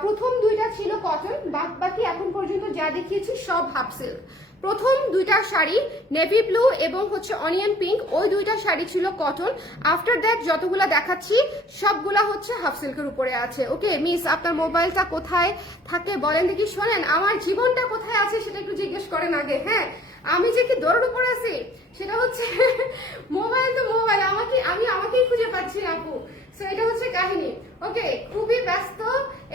প্রথম দুইটা ছিল কটন, বাদ বাকি এখন পর্যন্ত যা দেখিয়েছি সব হাফ সিল্ক, প্রথম দুইটা শাড়ি নেভি ব্লু এবং হচ্ছে অনিয়ন পিঙ্ক, ওই দুইটা শাড়ি ছিল কটন। আফটার দ্যাট যতগুলা দেখাচ্ছি সবগুলা হচ্ছে হাফ সিল্কের উপরে আছে। ওকে মিস, আপনার মোবাইলটা কোথায় থাকে বলেন দেখি। শোনেন, আমার জীবনটা কোথায় আছে সেটা একটু জিজ্ঞেস করেন আগে। হ্যাঁ, আমি যে কি দৌড়ের উপরে আছি সেটা হচ্ছে মোবাইল তো মোবাইল, আমাকেই খুঁজে পাচ্ছি না আপু। সো এটা হচ্ছে কাহিনী। ওকে, খুবই ব্যস্ত,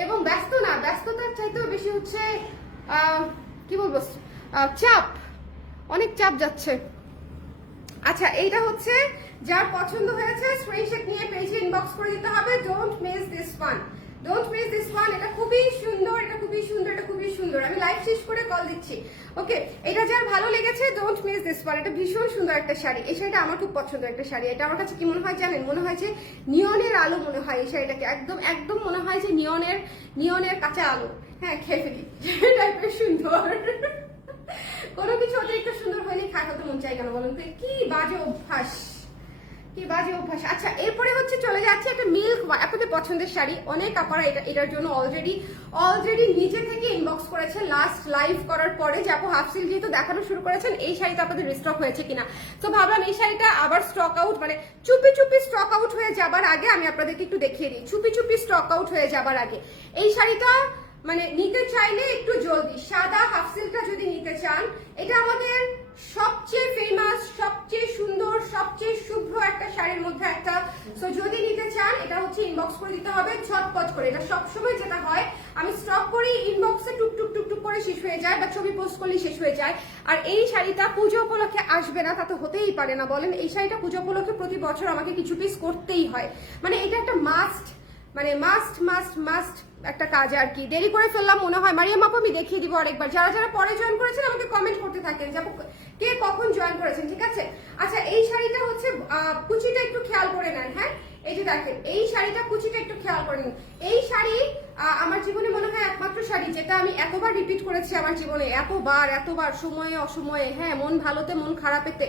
এবং ব্যস্ত না, ব্যস্ততার চাইতেও বেশি হচ্ছে কি বলবো, চাপ, অনেক চাপ যাচ্ছে। আচ্ছা, এইটা হচ্ছে যার পছন্দ হয়েছে স্ক্রিনশট নিয়ে পেজে ইনবক্স করে দিতে হবে। Don't miss this one, don't miss this one. এটা খুবই সুন্দর, এটা খুবই সুন্দর, এটা খুবই সুন্দর। আমি লাইভ শেষ করে কল দিচ্ছি। ওকে, এটা যার ভালো লেগেছে ডোন্ট মিস দিস ওয়ান। এটা ভীষণ সুন্দর একটা শাড়ি। এই শাড়িটা আমার খুব পছন্দের একটা শাড়ি। এটা আমার কাছে কি মনে হয় জানেন, মনে হয় যে নিয়নের আলো মনে হয় এই শাড়িটাকে, একদম একদম মনে হয় যে নিয়নের কাঁচা আলো। হ্যাঁ, খেয়ে ফেলি টাইপের সুন্দর। কোনো কিছু অতিরিক্ত সুন্দর হয়নি খাই হতে মন চাই কেন বলুন তো? কি বাজে অভ্যাস, কি বাজে অভ্যাস। আচ্ছা, এরপরে হচ্ছে চলে যাচ্ছে একটা মিল্ক, আপনাদের পছন্দের শাড়ি। অনেক আপনারা এটার জন্য অলরেডি নিজে থেকে ইনবক্স করেছে লাস্ট লাইভ করার পরে যে আপু হাফ সিল্ক যেহেতু দেখানো শুরু করেছেন, এই শাড়িটা আপনাদের রিস্টক হয়েছে কিনা। তো ভাবলাম এই শাড়িটা আবার স্টক আউট, মানে চুপি চুপি স্টক আউট হয়ে যাবার আগে আমি আপনাদেরকে একটু দেখিয়ে দিই। চুপি চুপি স্টক আউট হয়ে যাবার আগে এই শাড়িটা মানে নিতে চাইলে একটু জলদি, সাদা হাফ সিল্কটা যদি নিতে চান, এটা আমাদের সবচেয়ে ফেমাস, সবচেয়ে সুন্দর, সবচেয়ে শুভ্র একটা শাড়ির মধ্যে একটা। সো যদি নিতে চান এটা হচ্ছে ইনবক্স করে দিতে হবে ঝটপট করে। এটা সবসময় যেটা হয়, আমি স্টক করি ইনবক্সে টুকটুক টুকটুক করে শেষ হয়ে যায়, বা ছবি পোস্ট করলেই শেষ হয়ে যায়। আর এই শাড়িটা পুজো উপলক্ষে আসবে না তা তো হতেই পারে না বলেন। এই শাড়িটা পুজো উপলক্ষে প্রতি বছর আমাকে কিছু পিস করতেই হয়, মানে এটা একটা মাস্ট, মানে মাস্ট মাস্ট মাস্ট একটা কাজ আর কি। দেরি করে ফেললাম মনে হয়। মারিয়াম আপু আমি দেখিয়ে দিব আরেকবার। যারা যারা পরে জয়েন করেছেন আমাকে কমেন্ট করতে থাকেন যে কে কখন জয়েন করেছেন, ঠিক আছে? আচ্ছা, এই শাড়িটা হচ্ছে কুচিটা একটু খেয়াল করে নেন। হ্যাঁ, এই যে দেখেন এই শাড়িটা কুচিটা একটু খেয়াল করে নিন। এই শাড়ি আমার জীবনে মনে হয় একমাত্র শাড়ি যেটা আমি এতবার রিপিট করেছি আমার জীবনে, এতবার সময়ে অসময়ে, হ্যাঁ মন ভালোতে মন খারাপেতে,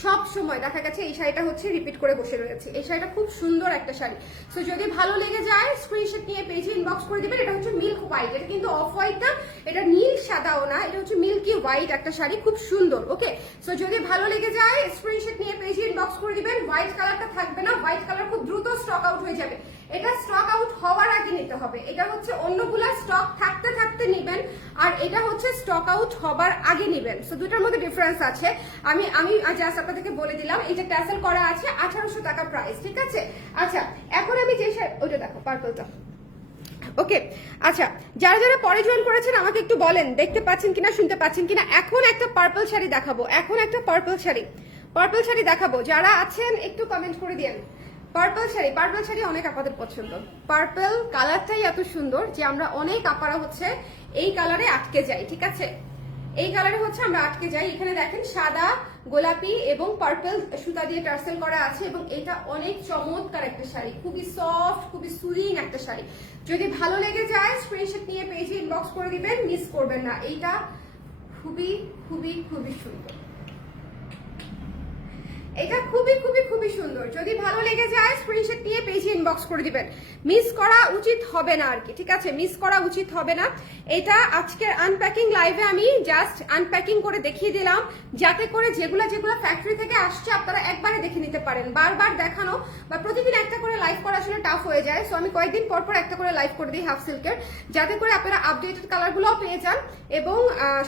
সব সময় দেখা গেছে এই শাড়িটা হচ্ছে রিপিট করে বসে রয়েছে। এই শাড়িটা খুব সুন্দর একটা শাড়ি। সো যদি ভালো লেগে যায় স্ক্রিনশট নিয়ে পেজে ইনবক্স করে দিবেন। এটা হচ্ছে মিল্ক হোয়াইট, এটা কিন্তু অফ হোয়াইট না, এটা নীল সাদাও না, এটা হচ্ছে মিল্কি হোয়াইট একটা শাড়ি, খুব সুন্দর। ওকে, সো যদি ভালো লেগে যায় স্ক্রিনশট নিয়ে পেজে ইনবক্স করে দিবেন। হোয়াইট কালারটা থাকবে না, হোয়াইট কালার খুব দ্রুত স্টক আউট হয়ে যাবে। এটা স্টক আউট হওয়ার আগে নিতে হবে। এটা হচ্ছে অন্যগুলা স্টক থাকতে থাকতে নিবেন, আর এটা হচ্ছে স্টক আউট হবার আগে নিবেন। সো দুটার মধ্যে ডিফারেন্স আছে। আমি জাস্ট আপনাদেরকে বলে দিলাম। এটা ক্যাসেল করা আছে 1800 টাকা প্রাইস, ঠিক আছে? আচ্ছা, এখন আমি যে ওইটা দেখো পার্পলটা। ওকে, আচ্ছা যারা যারা পরে জয়েন করেছেন আমাকে একটু বলেন দেখতে পাচ্ছেন কিনা, শুনতে পাচ্ছেন কিনা। এখন একটা পার্পল শাড়ি দেখাবো, এখন একটা পার্পল শাড়ি দেখাবো। যারা আছেন একটু কমেন্ট করে দিন। পার্পল শাড়ি অনেক আপনাদের পছন্দ। পার্পল কালারটাই এত সুন্দর যে আমরা অনেক আপারা হচ্ছে এই কালারে আটকে যাই, ঠিক আছে? এই কালারে হচ্ছে আমরা আটকে যাই। এখানে দেখেন সাদা, গোলাপি এবং পার্পল সুতা দিয়ে টার্সেল করা আছে, এবং এটা অনেক চমৎকার একটা শাড়ি, খুবই সফট, খুবই সুদিং একটা শাড়ি। যদি ভালো লেগে যায় স্ক্রিনশট নিয়ে পেজে ইনবক্স করে দিবেন, মিস করবেন না। এইটা খুবই খুবই খুবই সুন্দর, এটা খুবই খুবই খুবই সুন্দর। যদি ভালো লেগে যায় স্ক্রিনশট নিয়ে পেজে ইনবক্স করে দিবেন। মিস করা উচিত হবে না আর কি, ঠিক আছে? মিস করা উচিত হবে না। এটা আজকের আনপ্যাকিং লাইভে আমি জাস্ট আনপ্যাকিং করে দেখিয়ে দিলাম, যাতে করে যেগুলা ফ্যাক্টরি থেকে আসছে আপনারা একবারে দেখে নিতে পারেন। বারবার দেখানো বা প্রতিদিন একটা করে লাইভ করা আসলে টাফ হয়ে যায়। সো আমি কয়েকদিন পর পর একটা করে লাইভ করে দিই হাফ সিল্কের, যাতে করে আপনারা আপডেটেড কালারগুলোও পেয়ে যান এবং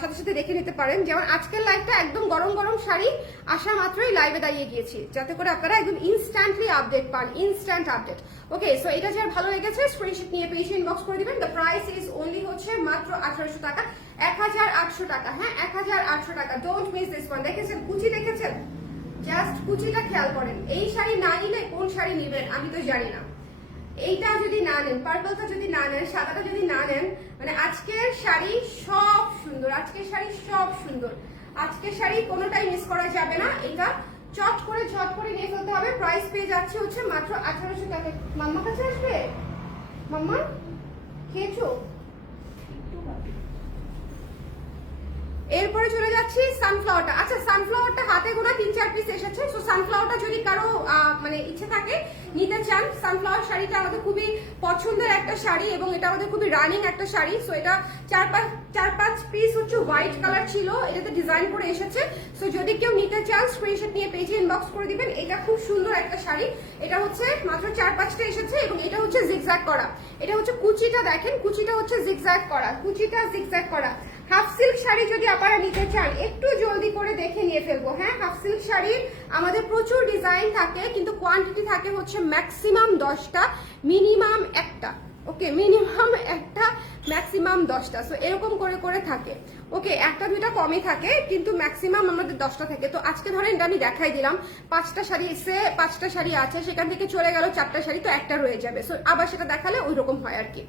সাথে সাথে দেখে নিতে পারেন। যেমন আজকের লাইভটা একদম গরম গরম শাড়ি আসা মাত্রই লাইভে দাঁড়িয়ে গিয়েছি, যাতে করে আপনারা একদম ইনস্ট্যান্টলি আপডেট পান, ইনস্ট্যান্ট আপডেট। ওকে, সো এটা যার ভালো লেগেছে স্ক্রিনশট নিয়ে পেজে ইনবক্স করে দিবেন। দ্য প্রাইস ইজ অনলি হচ্ছে মাত্র 1800 টাকা, 1800 টাকা। হ্যাঁ, 1800 টাকা। Don't miss this one. দেখেছেন কুচি, দেখেছেন? জাস্ট কুচিটা খেয়াল করেন। এই শাড়ি না নিলে কোন শাড়ি নেবেন আমি তো জানি না। এইটা যদি না নেন, পার্পলটা যদি না নেন, সাদাটা যদি না নেন, মানে আজকের শাড়ি সব সুন্দর, আজকের শাড়ি সব সুন্দর, আজকের শাড়ি কোনোটাই মিস করা যাবে না। এটা চট করে নিয়ে ফেলতে হবে। প্রাইস পেয়ে যাচ্ছে হচ্ছে মাত্র 1800 টাকা। মাম্মা কাছে আসবে? মাম্মা খেয়েছো? এরপরে চলে যাচ্ছে যাচ্ছি সানফ্লাওয়ারটা। আচ্ছা, সানফ্লাওয়ারটা হাতে গোনা 3-4 পিস এসেছে। সো সানফ্লাওয়ারটা যদি কারো মানে ইচ্ছে থাকে নিতে চান, সানফ্লাওয়ার শাড়িটা আমাদের খুবই পছন্দের একটা শাড়ি এবং এটা আমাদের খুবই রানিং একটা শাড়ি। সো এটা 4-5 পিস হচ্ছে হোয়াইট কালার ছিল, এটাতে ডিজাইন করে এসেছে। সো যদি কেউ নিতে চান স্ক্রিনশট নিয়ে পেজে ইনবক্স করে দিবেন। এটা খুব সুন্দর একটা শাড়ি, এটা হচ্ছে মাত্র 4-5টা এসেছে এবং এটা হচ্ছে জিগজ্যাগ করা। এটা হচ্ছে কুচিটা দেখেন, কুচিটা হচ্ছে জিগজ্যাগ করা, কুচিটা জিগজ্যাগ করা। হাফ সিল্ক শাড়ি যদি আপনারা নিতে চান একটু জলদি করে দেখে নিয়ে ফেলবো। হ্যাঁ, হাফ সিল্ক শাড়ির আমাদের প্রচুর ডিজাইন থাকে, কিন্তু কোয়ান্টিটি থাকে হচ্ছে ম্যাক্সিমাম 10টা, মিনিমাম একটা। ওকে, মিনিমাম একটা, ম্যাক্সিমাম 10টা। সো এরকম করে করে থাকে। ওকে, 1-2টা কমই থাকে, কিন্তু ম্যাক্সিমাম আমাদের 10টা থাকে। তো আজকে ধরেন এটা আমি দেখাই দিলাম, 5টা শাড়ি এসে 5টা শাড়ি আছে, সেখান থেকে চলে গেল 4টা শাড়ি, তো একটা রয়ে যাবে। সো আবার সেটা দেখালে ওই রকম হয় আর কি,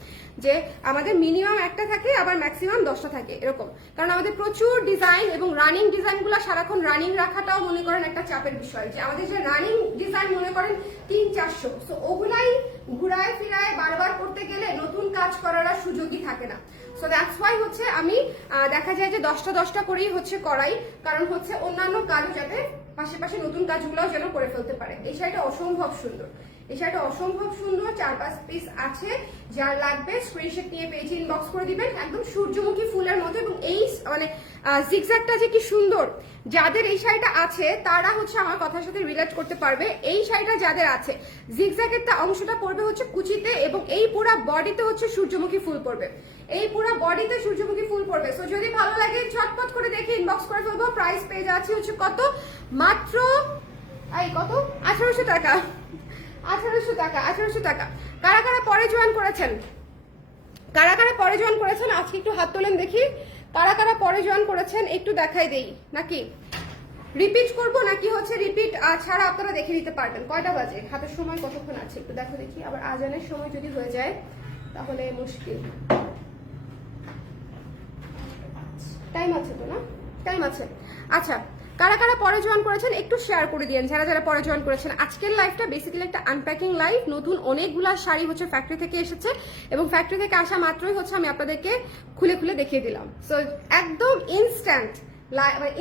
যে আমাদের মিনিমাম একটা থাকে আবার ম্যাক্সিমাম 10টা থাকে এরকম। কারণ আমাদের প্রচুর ডিজাইন এবং রানিং ডিজাইনগুলো সারাক্ষণ রানিং রাখাটাও মনে করেন একটা চাপের বিষয়, যে আমাদের যে রানিং ডিজাইন মনে করেন 300-400, সো ওগুলাই ঘুরায় ফিরায় বারবার করতে গেলে নতুন কাজ করার আর সুযোগই থাকে না। সো দ্যাটস ওয়াই হচ্ছে আমি দেখা যায় যে 10টা করেই হচ্ছে করাই, কারণ হচ্ছে অন্যান্য কাজও যাতে পাশাপাশি নতুন কাজগুলোও যেন করে ফেলতে পারে। এই শাড়িটা অসম্ভব সুন্দর, এই শাড়িটা অসম্ভব সুন্দর। 4-5 পিস আছে, যার লাগবে স্ক্রিনশট নিয়ে পেজে ইনবক্স করে দিবেন। একদম সূর্যমুখী ফুলের মতো, এবং এই মানে জিগজ্যাগটা যে কি সুন্দর, যাদের এই শাড়িটা আছে তারা হচ্ছে আমার কথার সাথে রিলেট করতে পারবে। এই শাড়িটা যাদের আছে, জিগজ্যাগেরটা অংশটা পড়বে হচ্ছে কুচিতে এবং এই পুরো বডিতে হচ্ছে সূর্যমুখী ফুল পড়বে, এই পুরো বডিতে সূর্যমুখী ফুল পড়বে। সো যদি ভালো লাগে ঝটপট করে দেখে ইনবক্স করে ফেলবো। প্রাইস পেয়ে যাচ্ছে হচ্ছে কত, মাত্র কত, 1800 টাকা, 1800 টাকা, 1800 টাকা। কারা কারা পরে জয়েন করেছেন, কারা কারা পরে জয়েন করেছেন আজকে একটু হাত তোলেন দেখি। কারা কারা পরে জয়েন করেছেন একটু দেখাই দেই, নাকি রিপিট করবো নাকি হচ্ছে রিপিট ছাড়া আপনারা দেখে নিতে পারবেন। কয়টা বাজে, হাতের সময় কতক্ষণ আছে একটু দেখো দেখি, আবার আজানের সময় যদি হয়ে যায় তাহলে মুশকিল। টাইম আছে তো না, টাইম আছে। আচ্ছা, কারা কারা পরে জয়েন করেছেন একটু শেয়ার করে দিয়েন, যারা যারা পরে জয়েন করেছেন। আজকের লাইভটা বেসিক্যালি একটা আনপ্যাকিং লাইভ। নতুন অনেকগুলা শাড়ি হচ্ছে ফ্যাক্টরি থেকে এসেছে এবং ফ্যাক্টরি থেকে আসা মাত্রই হচ্ছে আমি আপনাদেরকে খুলে খুলে দেখিয়ে দিলাম। সো একদম ইনস্ট্যান্ট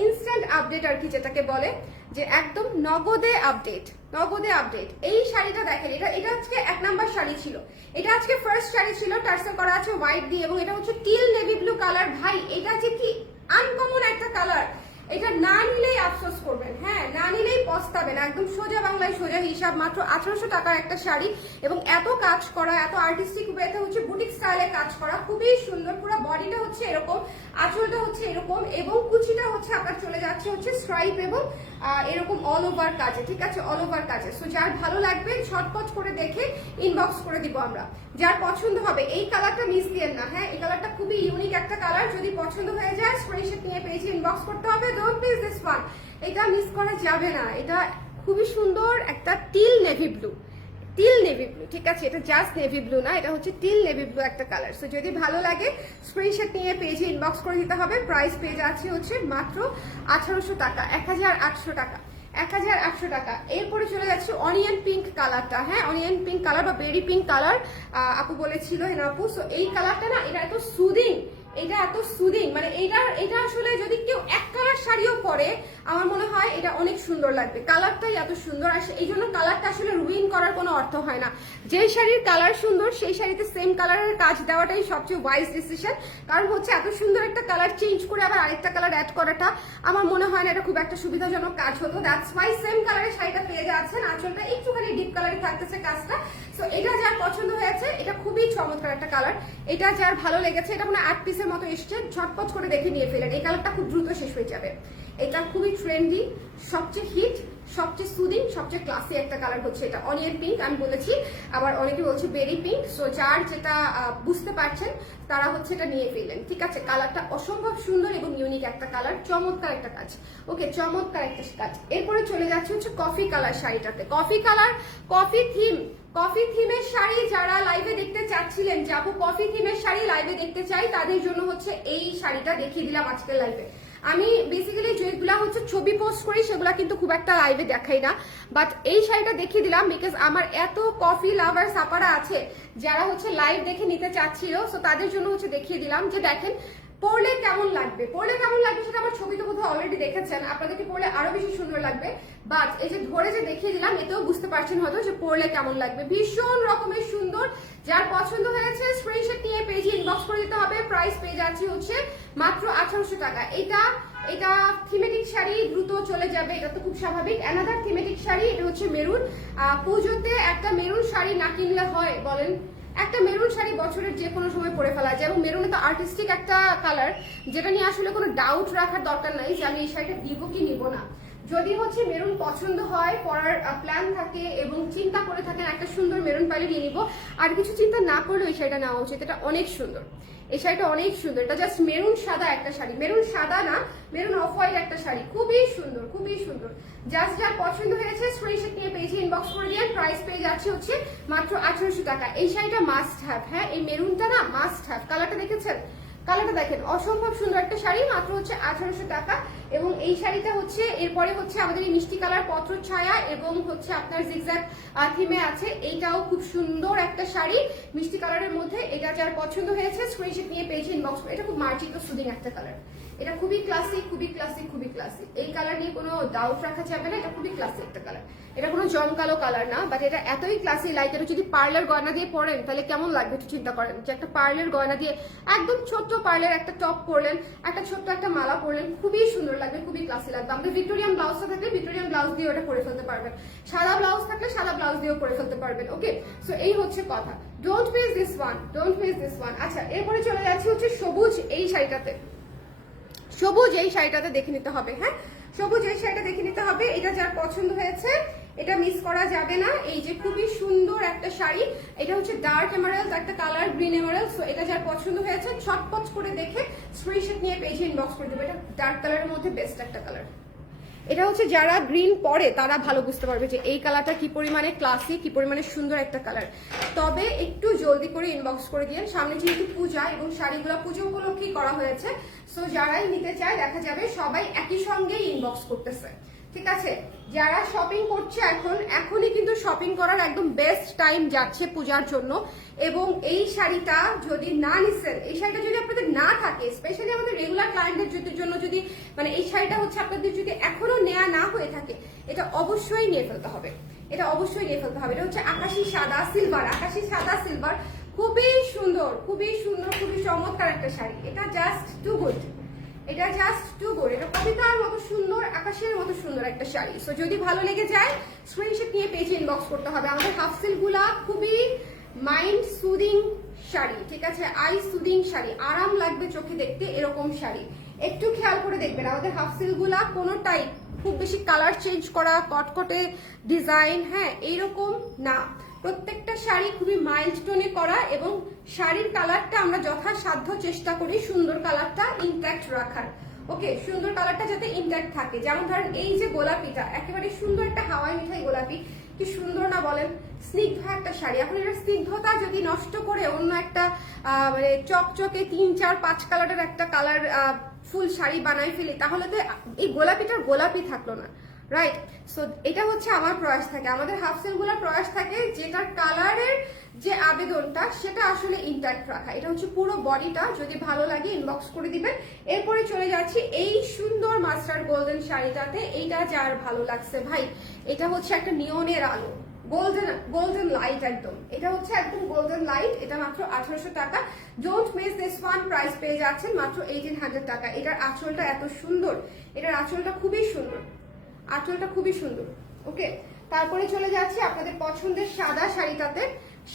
ইনস্ট্যান্ট আপডেট আর কি, যেটাকে বলে যে একদম নগদে আপডেট, নগদে আপডেট। এই শাড়িটা দেখেন, এটা আজকে 1 নাম্বার শাড়ি ছিল, এটা আজকে ফার্স্ট শাড়ি ছিল, টার্সেল করা আছে হোয়াইট দিয়ে এবং এটা হচ্ছে টিল নেভি ব্লু কালার। ভাই এটা যে কি আনকমন একটা কালার, এটা না নিলেই আফসোস করবেন, হ্যাঁ না নিলেই পস্তাবেন। একদম সোজা বাংলায় সোজা হিসাব, মাত্র 1800 টাকার একটা শাড়ি এবং এত কাজ করা, এত আর্টিস্টিক ওয়েতে হচ্ছে বুটিক স্টাইলে কাজ করা, খুবই সুন্দর। পুরো বডিটা হচ্ছে এরকম, আঁচলটা হচ্ছে এরকম এবং কুচিটা হচ্ছে আপনার চলে যাচ্ছে হচ্ছে স্ট্রাইপ এবং এরকম অল ওভার কাজে, ঠিক আছে, অল ওভার কাজে। সো যার ভালো লাগবে ঝটপট করে দেখে ইনবক্স করে দিব আমরা। যার পছন্দ হবে এই কালারটা মিস দিয়েন না, হ্যাঁ এই কালারটা খুবই ইউনিক একটা কালার। যদি পছন্দ হয়ে যায় স্ক্রিনশট নিয়ে পেজে ইনবক্স করতে হবে। ডোন্ট মিস দিস ওয়ান, এটা মিস করা যাবে না। এটা খুবই সুন্দর একটা till navy blue, till navy blue, ঠিক আছে, এটা জাস্ট নেভি ব্লু না, এটা হচ্ছে টিল নেভি ব্লু একটা কালার। সো যদি ভালো লাগে স্ক্রিনশট নিয়ে পেজে ইনবক্স করে দিতে হবে। প্রাইস পেয়ে যাচ্ছে হচ্ছে মাত্র 1800 টাকা, 1800 টাকা, 1800 টাকা। এরপরে চলে যাচ্ছে অনিয়ন পিঙ্ক কালারটা, হ্যাঁ অনিয়ন পিঙ্ক কালার বা বেরি পিঙ্ক কালার আপু বলেছিল হেনা আপু। সো এই কালারটা না, এটা এত সুদিং, এটা এত সুদিং, মানে এটা আসলে যদি কেউ এক কালার শাড়িও পরে আমার মনে হয় এটা অনেক সুন্দর লাগবে। কালারটাই এত সুন্দর, আর এই জন্য কালারটা আসলে রুইন করার কোনো অর্থ হয় না। যে শাড়ির কালার সুন্দর সেই শাড়িতে সেম কালারের কাজ দেওয়াটাই সবচেয়ে ওয়াইজ ডিসিশন। কারণ হচ্ছে এত সুন্দর একটা কালার চেঞ্জ করে আবার আরেকটা কালার অ্যাড করাটা আমার মনে হয় না এটা খুব একটা সুবিধাজনক কাজ হতো। দ্যাটস ওয়াই সেম কালারের শাড়িটা পেয়ে যাচ্ছেন, আঁচলটা একটুখানি ডিপ কালারে থাকতেছে কাজটা। সো এটা যার পছন্দ হয়েছে, এটা খুবই চমৎকার একটা কালার। এটা যার ভালো লেগেছে, এটা মানে 8 পিসের মতো এসছে, ঝটপট করে দেখে নিয়ে ফেলেন। এই কালারটা খুব দ্রুত শেষ হয়ে যাবে। এটা খুবই ট্রেন্ডি, সবচেয়ে হিট, সবচেয়ে সুদিং, সবচেয়ে ক্লাসি একটা কালার হচ্ছে এটা অনিয়ন পিঙ্ক আমি বলেছি, আবার অনেকে বলছে বেরি পিঙ্ক। সো যার যেটা বুঝতে পারছেন তারা হচ্ছে এটা নিয়ে ফেললেন, ঠিক আছে। কালারটা অসম্ভব সুন্দর এবং ইউনিক একটা কালার, চমৎকার একটা কাজ, ওকে চমৎকার একটা কাজ। এরপরে চলে যাচ্ছে হচ্ছে কফি কালার শাড়িটাতে, coffee colour, coffee theme, coffee থিমের শাড়ি যারা লাইভে দেখতে চাচ্ছিলেন, যাবো কফি থিমের শাড়ি লাইভে দেখতে চাই, তাদের জন্য হচ্ছে এই শাড়িটা দেখিয়ে দিলাম আজকের লাইভে। আমি বেসিক্যালি যেগুলা হচ্ছে ছবি পোস্ট করি সেগুলা কিন্তু খুব একটা লাইভে দেখাই না, বাট এই শাড়িটা দেখিয়ে দিলাম বিকজ আমার এত কফি লাভার সাপারা আছে যারা হচ্ছে লাইভ দেখে নিতে চাচ্ছিল। সো তাদের জন্য হচ্ছে দেখিয়ে দিলাম যে দেখেন পরলে কেমন কেমন লাগবে, পরলে কেমন লাগবে সেটা আমার ছবি তো বোধহয় অলরেডি দেখেছেন, আপনাদেরকে পরলে আরো বেশি সুন্দর লাগবে। বাট এই যে ধরে যে দেখিয়ে দিলাম এতেও বুঝতে পারছেন হয়তো যে পরলে কেমন লাগবে। ভীষণ রকমের সুন্দর, যার পছন্দ হয়েছে স্ক্রিনশট নিয়ে পেজে ইনবক্স করে দিতে হবে। প্রাইস পেয়ে যাচ্ছি হচ্ছে মাত্র 1800 টাকা। এটা থিমেটিক শাড়ি, দ্রুত চলে যাবে, এটা তো খুব স্বাভাবিক। অ্যানাদার থিমেটিক শাড়ি, এটা হচ্ছে মেরুন। পুজোতে একটা মেরুন শাড়ি না কিনলে হয় বলেন? একটা মেরুন শাড়ি বছরের যে কোনো সময় পরে ফেলা যায়, এবং মেরুন তো আর্টিস্টিক একটা কালার, যেটা নিয়ে আসলে কোনো ডাউট রাখার দরকার নাই যে আমি এই শাড়িটা দিব কি নিব না। যদি হচ্ছে মেরুন পছন্দ হয়, পরার প্ল্যান থাকে এবং চিন্তা করে থাকেন একটা সুন্দর মেরুন পাইলে নিয়ে নিব, আর কিছু চিন্তা না করলেও এই শাড়িটা নেওয়া উচিত। এটা অনেক সুন্দর, এই শাড়িটা অনেক সুন্দর। এটা জাস্ট মেরুন সাদা একটা শাড়ি, মেরুন সাদা না, মেরুন অফ হোয়াইট একটা শাড়ি, খুবই সুন্দর, খুবই সুন্দর। জাস্ট যার পছন্দ হয়েছে স্ক্রিনশট নিয়ে পেজে ইনবক্স করে দিন। প্রাইস পেয়ে যাচ্ছে হচ্ছে মাত্র 1800 টাকা। এই শাড়িটা মাস্ট হ্যাভ, হ্যাঁ এই মেরুনটা না মাস্ট হ্যাভ। কালারটা দেখেছেন, কালারটা দেখেন, অসম্ভব সুন্দর একটা শাড়ি, মাত্র হচ্ছে 1800 টাকা। এবং এই শাড়িটা হচ্ছে এরপরে হচ্ছে আমাদের এই মিষ্টি কালার পত্র ছায়া এবং হচ্ছে আপনার জিগজ্যাগ থিমে আছে। এইটাও খুব সুন্দর একটা শাড়ি মিষ্টি কালারের মধ্যে। এটা যার পছন্দ হয়েছে স্ক্রিনশট নিয়ে পেজে ইনবক্স। এটা খুব মার্জিত সুদিং একটা কালার, এটা খুবই ক্লাসিক, খুবই ক্লাসিক, খুবই ক্লাসিক। এই কালার নিয়ে কোনো ডাউট রাখা যাবে না, এটা খুবই ক্লাসিক একটা কালার। এটা কোনো জমকালো কালার না, বাট এটা এতই ক্লাসি। লাইক এটা যদি পার্লার গয়না দিয়ে পরেন তাহলে কেমন লাগবে একটু চিন্তা করেন, যে একটা পার্লার গয়না দিয়ে একদম ছোট্ট পার্লার একটা টপ পরলেন, একটা ছোট্ট একটা মালা পরলেন, খুবই সুন্দর লাগবে, খুবই ক্লাসি লাগবে। আমাদের ভিক্টোরিয়ান ব্লাউজটা থাকলে ভিক্টোরিয়ান ব্লাউজ দিয়ে ওটা করে ফেলতে পারবেন, সাদা ব্লাউজ থাকলে সাদা ব্লাউজ দিয়েও করে ফেলতে পারবেন। ওকে, সো এই হচ্ছে কথা। Don't miss this one, don't miss this one. আচ্ছা, এরপরে চলে যাচ্ছি হচ্ছে সবুজ এই শাড়িটাতে। সবুজ এই শাড়িটাতে দেখে নিতে হবে, হ্যাঁ সবুজ এই শাড়িটা দেখে নিতে হবে। এটা যার পছন্দ হয়েছে এটা মিস করা যাবে না। এই যে খুবই সুন্দর একটা শাড়ি, এটা হচ্ছে ডার্ক এমারেলস একটা কালার, গ্রিন এমারেলস। সো এটা যার পছন্দ হয়েছে ছটপট করে দেখে স্ক্রিনশট নিয়ে পেজে ইনবক্স করে দেবে। এটা ডার্ক কালারের মধ্যে বেস্ট একটা কালার। এটা হচ্ছে যারা গ্রিন পরে তারা ভালো বুঝতে পারবে যে এই কালারটা কি পরিমাণে ক্লাসি, কি পরিমাণে সুন্দর একটা কালার। তবে একটু জলদি করে ইনবক্স করে দিন, সামনে যেহেতু পূজা এবং শাড়িগুলো পুজো উপলক্ষেই করা হয়েছে। সো যারাই নিতে চায় দেখা যাবে সবাই একই সঙ্গে ইনবক্স করতেছে, ঠিক আছে? যারা শপিং করছে এখনই কিন্তু শপিং করার একদম বেস্ট টাইম যাচ্ছে পূজার জন্য। এবং এই শাড়িটা যদি না নিচ্ছেন, এই শাড়িটা যদি আপনাদের না থাকে, স্পেশালি আমাদের রেগুলার ক্লায়েন্টদের জন্য যদি মানে এই শাড়িটা হচ্ছে আপনাদের যদি এখনো নেওয়া না হয়ে থাকে, এটা অবশ্যই নিয়ে ফেলতে হবে, এটা অবশ্যই নিয়ে ফেলতে হবে। এটা হচ্ছে আকাশি সাদা সিলভার, আকাশি সাদা সিলভার, খুবই সুন্দর, খুবই সুন্দর, খুবই চমৎকার একটা শাড়ি। এটা জাস্ট টু গুড, এটা জাস্ট টু গুড। এটা কবিতার মতো সুন্দর, আকাশের মতো সুন্দর একটা শাড়ি। সো যদি ভালো লেগে যায় স্ক্রিনশট নিয়ে পেজে ইনবক্স করতে হবে। আমাদের হাফ সিল্কগুলা খুবই মাইন্ড সুদিং শাড়ি, ঠিক আছে? আই সুদিং শাড়ি, আরাম লাগবে চোখে দেখতে এরকম শাড়ি। একটু খেয়াল করে দেখবেন আমাদের হাফ সিল্কগুলা কোনোটাই খুব বেশি কালার চেঞ্জ করা, কটকটে ডিজাইন, হ্যাঁ এইরকম না। প্রত্যেকটা শাড়ি খুবই মাইল্ড টোনে করা এবং শাড়ির কালারটা আমরা যথাসাধ্য চেষ্টা করি সুন্দর কালারটা ইনট্যাক্ট রাখার। ওকে, সুন্দর কালারটা যাতে ইনট্যাক্ট থাকে। যেমন ধরেন এই যে গোলাপিটা, একেবারে সুন্দর একটা হাওয়াই মিঠাই গোলাপি, কি সুন্দর না বলেন? স্নিগ্ধ একটা শাড়ি। এখন এটার স্নিগ্ধতা যদি নষ্ট করে অন্য একটা মানে চকচকে 3, 4, 5 কালারের একটা কালার ফুল শাড়ি বানাই ফেলি, তাহলে তো এই গোলাপিটার গোলাপি থাকলো না, রাইট? সো এটা হচ্ছে আমার প্রয়াস থাকে, আমাদের হাফ সিল্কগুলোর প্রয়াস থাকে যেটার কালারের যে আবেদনটা সেটা আসলে ইনট্যাক্ট রাখা। এটা হচ্ছে পুরো বডিটা, যদি ভালো লাগে ইনবক্স করে দিবেন। এরপরে চলে যাচ্ছি এই সুন্দর মাস্টার্ড গোল্ডেন শাড়িটাতে। এইটা যার ভালো লাগছে ভাই, এটা হচ্ছে একটা নিয়নের আলো, গোল্ডেন গোল্ডেন লাইট, একদম এটা হচ্ছে একদম গোল্ডেন লাইট। এটা মাত্র 1800 টাকা। Don't miss this one. Price পেয়ে যাচ্ছেন মাত্র 1800 টাকা। এটার আঁচলটা এত সুন্দর, এটার আঁচলটা খুবই সুন্দর, আঁচলটা খুবই সুন্দর। ওকে, তারপরে চলে যাচ্ছি আপনাদের পছন্দের সাদা শাড়িটাতে।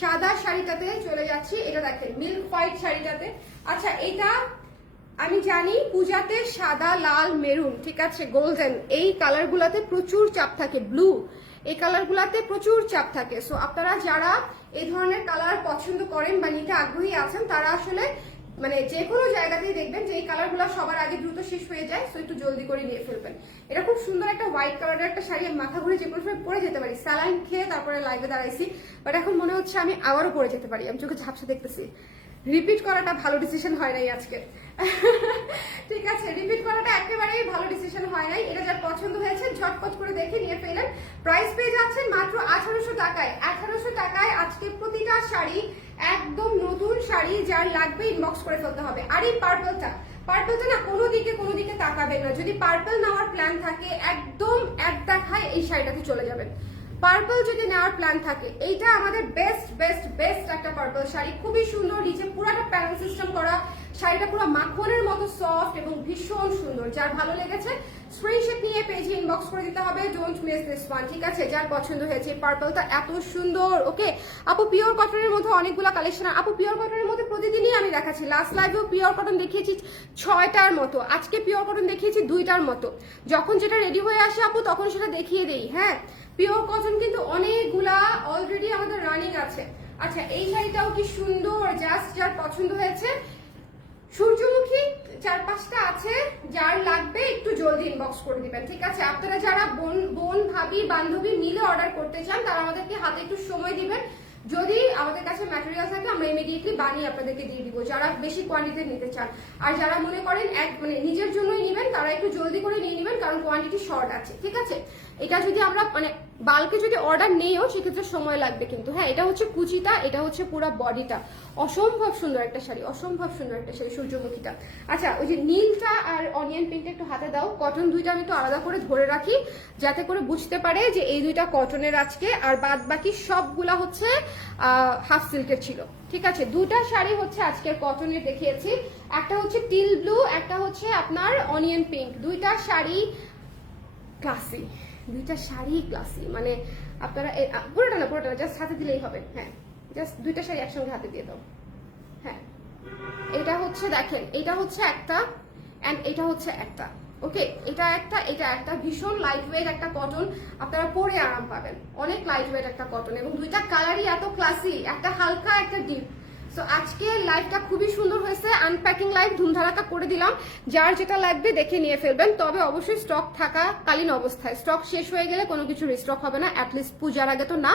সাদা শাড়িটাতে চলে যাচ্ছি, এটা দেখেন মিল্ক হোয়াইট শাড়িটাতে। আচ্ছা, এটা আমি জানি পূজাতে সাদা, লাল, মেরুন, ঠিক আছে, গোল্ডেন, এই কালারগুলাতে প্রচুর চাপ থাকে, ব্লু, এই কালারগুলাতে প্রচুর চাপ থাকে। সো আপনারা যারা এই ধরনের কালার পছন্দ করেন বা নিতে আগ্রহী আছেন তারা আসলে মানে যে কোনো জায়গাতেই দেখবেন যে এই কালারগুলো সবার আগে দ্রুত শেষ হয়ে যায়। সো একটু জলদি করে নিয়ে ফেলবেন। এটা খুব সুন্দর একটা হোয়াইট কালারের একটা শাড়ি, মাথা ঘুরে যে কোনো সময় পরে যেতে পারি। স্যালাইন খেয়ে তারপরে লাইভে দাঁড়াইছি, বাট এখন মনে হচ্ছে আমি আবারও পরে যেতে পারি। আমি চোখে ঝাপসা দেখতেছি। রিপিট করাটা ভালো ডিসিশন হয় নাই আজকে, ঠিক আছে? রিপিট করাটা একেবারেই ভালো ডিসিশন হয় নাই। এটা যার পছন্দ হয়েছে ঝটপট করে দেখে নিয়ে ফেলেন। প্রাইস পেয়ে যাচ্ছেন মাত্র 1800 টাকায়। 1800 টাকায় আজকে প্রতিটা শাড়ি একদম নতুন শাড়ি, যার লাগবে ইনবক্স করে ফেলতে হবে। আর এই পার্পলটা, পার্পলটা না কোনো দিকে তাকাবেন না। যদি পার্পল নেওয়ার প্ল্যান থাকে একদম এক দেখায় এই শাড়িটাতে চলে যাবেন। পার্পল যদি নেওয়ার প্ল্যান থাকে এইটা আমাদের বেস্ট একটা পার্পল শাড়ি, খুবই সুন্দর, নিচে পুরাটা প্যানেল সিস্টেম করা, শাড়িটা পুরো মাখনের মতো সফট এবং ভীষণ সুন্দর। যার ভালো লেগেছে স্ক্রিনশট নিয়ে পেজে ইনবক্স করে দিতে হবে, ডোন্ট মিস দিস ওয়ান, ঠিক আছে? যার পছন্দ হয়েছে পার্পলটা এত সুন্দর। ওকে আপু, পিওর কটনের মধ্যে অনেকগুলো কালেকশন। আপু পিওর কটনের মধ্যে প্রতিদিনই আমি দেখাচ্ছি, লাস্ট লাইভেও পিওর কটন দেখিয়েছি 6টার মতো, আজকে পিওর কটন দেখিয়েছি 2টার মতো। যখন যেটা রেডি হয়ে আসে আপু তখন সেটা দেখিয়ে দেই। হ্যাঁ, পিওর কটন কিন্তু অনেকগুলা অলরেডি আমাদের রানিং আছে। আচ্ছা, এই শাড়িটাও কি সুন্দর, জাস্ট যার পছন্দ হয়েছে। সূর্যমুখী 4-5টা আছে, যার লাগবে একটু জলদি ইনবক্স করে দিবেন, ঠিক আছে? আপনারা যারা বোন ভাবি বান্ধবী মিলে অর্ডার করতে চান তারা আমাদেরকে হাতে একটু সময় দিবেন। যদি আমাদের কাছে ম্যাটেরিয়াল থাকে আমরা ইমিডিয়েটলি বানিয়ে আপনাদেরকে দিয়ে দিব, যারা বেশি কোয়ান্টিটি নিতে চান। আর যারা মনে করেন মানে নিজের জন্যই নেবেন তারা একটু জলদি করে নিয়ে নেবেন, কারণ কোয়ান্টিটি শর্ট আছে, ঠিক আছে? এটা যদি আমরা মানে বাল্কে যদি অর্ডার নেইও সেক্ষেত্রে সময় লাগবে কিন্তু। হ্যাঁ, এটা হচ্ছে কুচিটা, এটা হচ্ছে পুরো বডিটা। অসম্ভব সুন্দর একটা শাড়ি, অসম্ভব সুন্দর একটা শাড়ি সূর্যমুখীটা। আচ্ছা, ওই যে নীলটা আর অনিয়ন পিঙ্কটা একটু হাতে দাও। কটন দুইটা আমি একটু আলাদা করে ধরে রাখি যাতে করে বুঝতে পারে যে এই দুইটা কটনের আজকে, আর বাদ বাকি সবগুলা হচ্ছে হাফ সিল্কের ছিল, ঠিক আছে? দুটা শাড়ি হচ্ছে আজকের কটনের দেখিয়েছি, একটা হচ্ছে টিল ব্লু, একটা হচ্ছে আপনার অনিয়ন পিঙ্ক। দুইটা শাড়ি ক্লাসি, দুইটা শাড়ি ক্লাসি, মানে আপনারা পুরোটা না, পুরোটা জাস্ট হাতে দিলেই হবে। হ্যাঁ, জাস্ট দুইটা শাড়ি একসঙ্গে হাতে দিয়ে দাও। হ্যাঁ, এটা হচ্ছে দেখেন, এটা হচ্ছে একটা এন্ড এটা হচ্ছে একটা। ওকে, এটা একটা, এটা একটা, ভীষণ লাইট ওয়েট একটা কটন, আপনারা পরে আরাম পাবেন, অনেক লাইট ওয়েট একটা কটন, এবং দুইটা কালারই এত ক্লাসি, একটা হালকা একটা ডিপ। সো আজকে লাইভটা খুবই সুন্দর হয়েছে, আনপ্যাকিং লাইভ ধুমধারাকা করে দিলাম। যার যেটা লাগবে দেখে নিয়ে ফেলবেন, তবে অবশ্যই স্টক থাকাকালীন অবস্থায়, স্টক শেষ হয়ে গেলে কোনো কিছু রিস্টক হবে না, অ্যাটলিস্ট পূজার আগে তো না।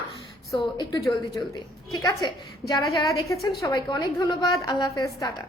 সো একটু জলদি, ঠিক আছে? যারা দেখেছেন সবাইকে অনেক ধন্যবাদ, আল্লাহ হাফেজ, টাটা।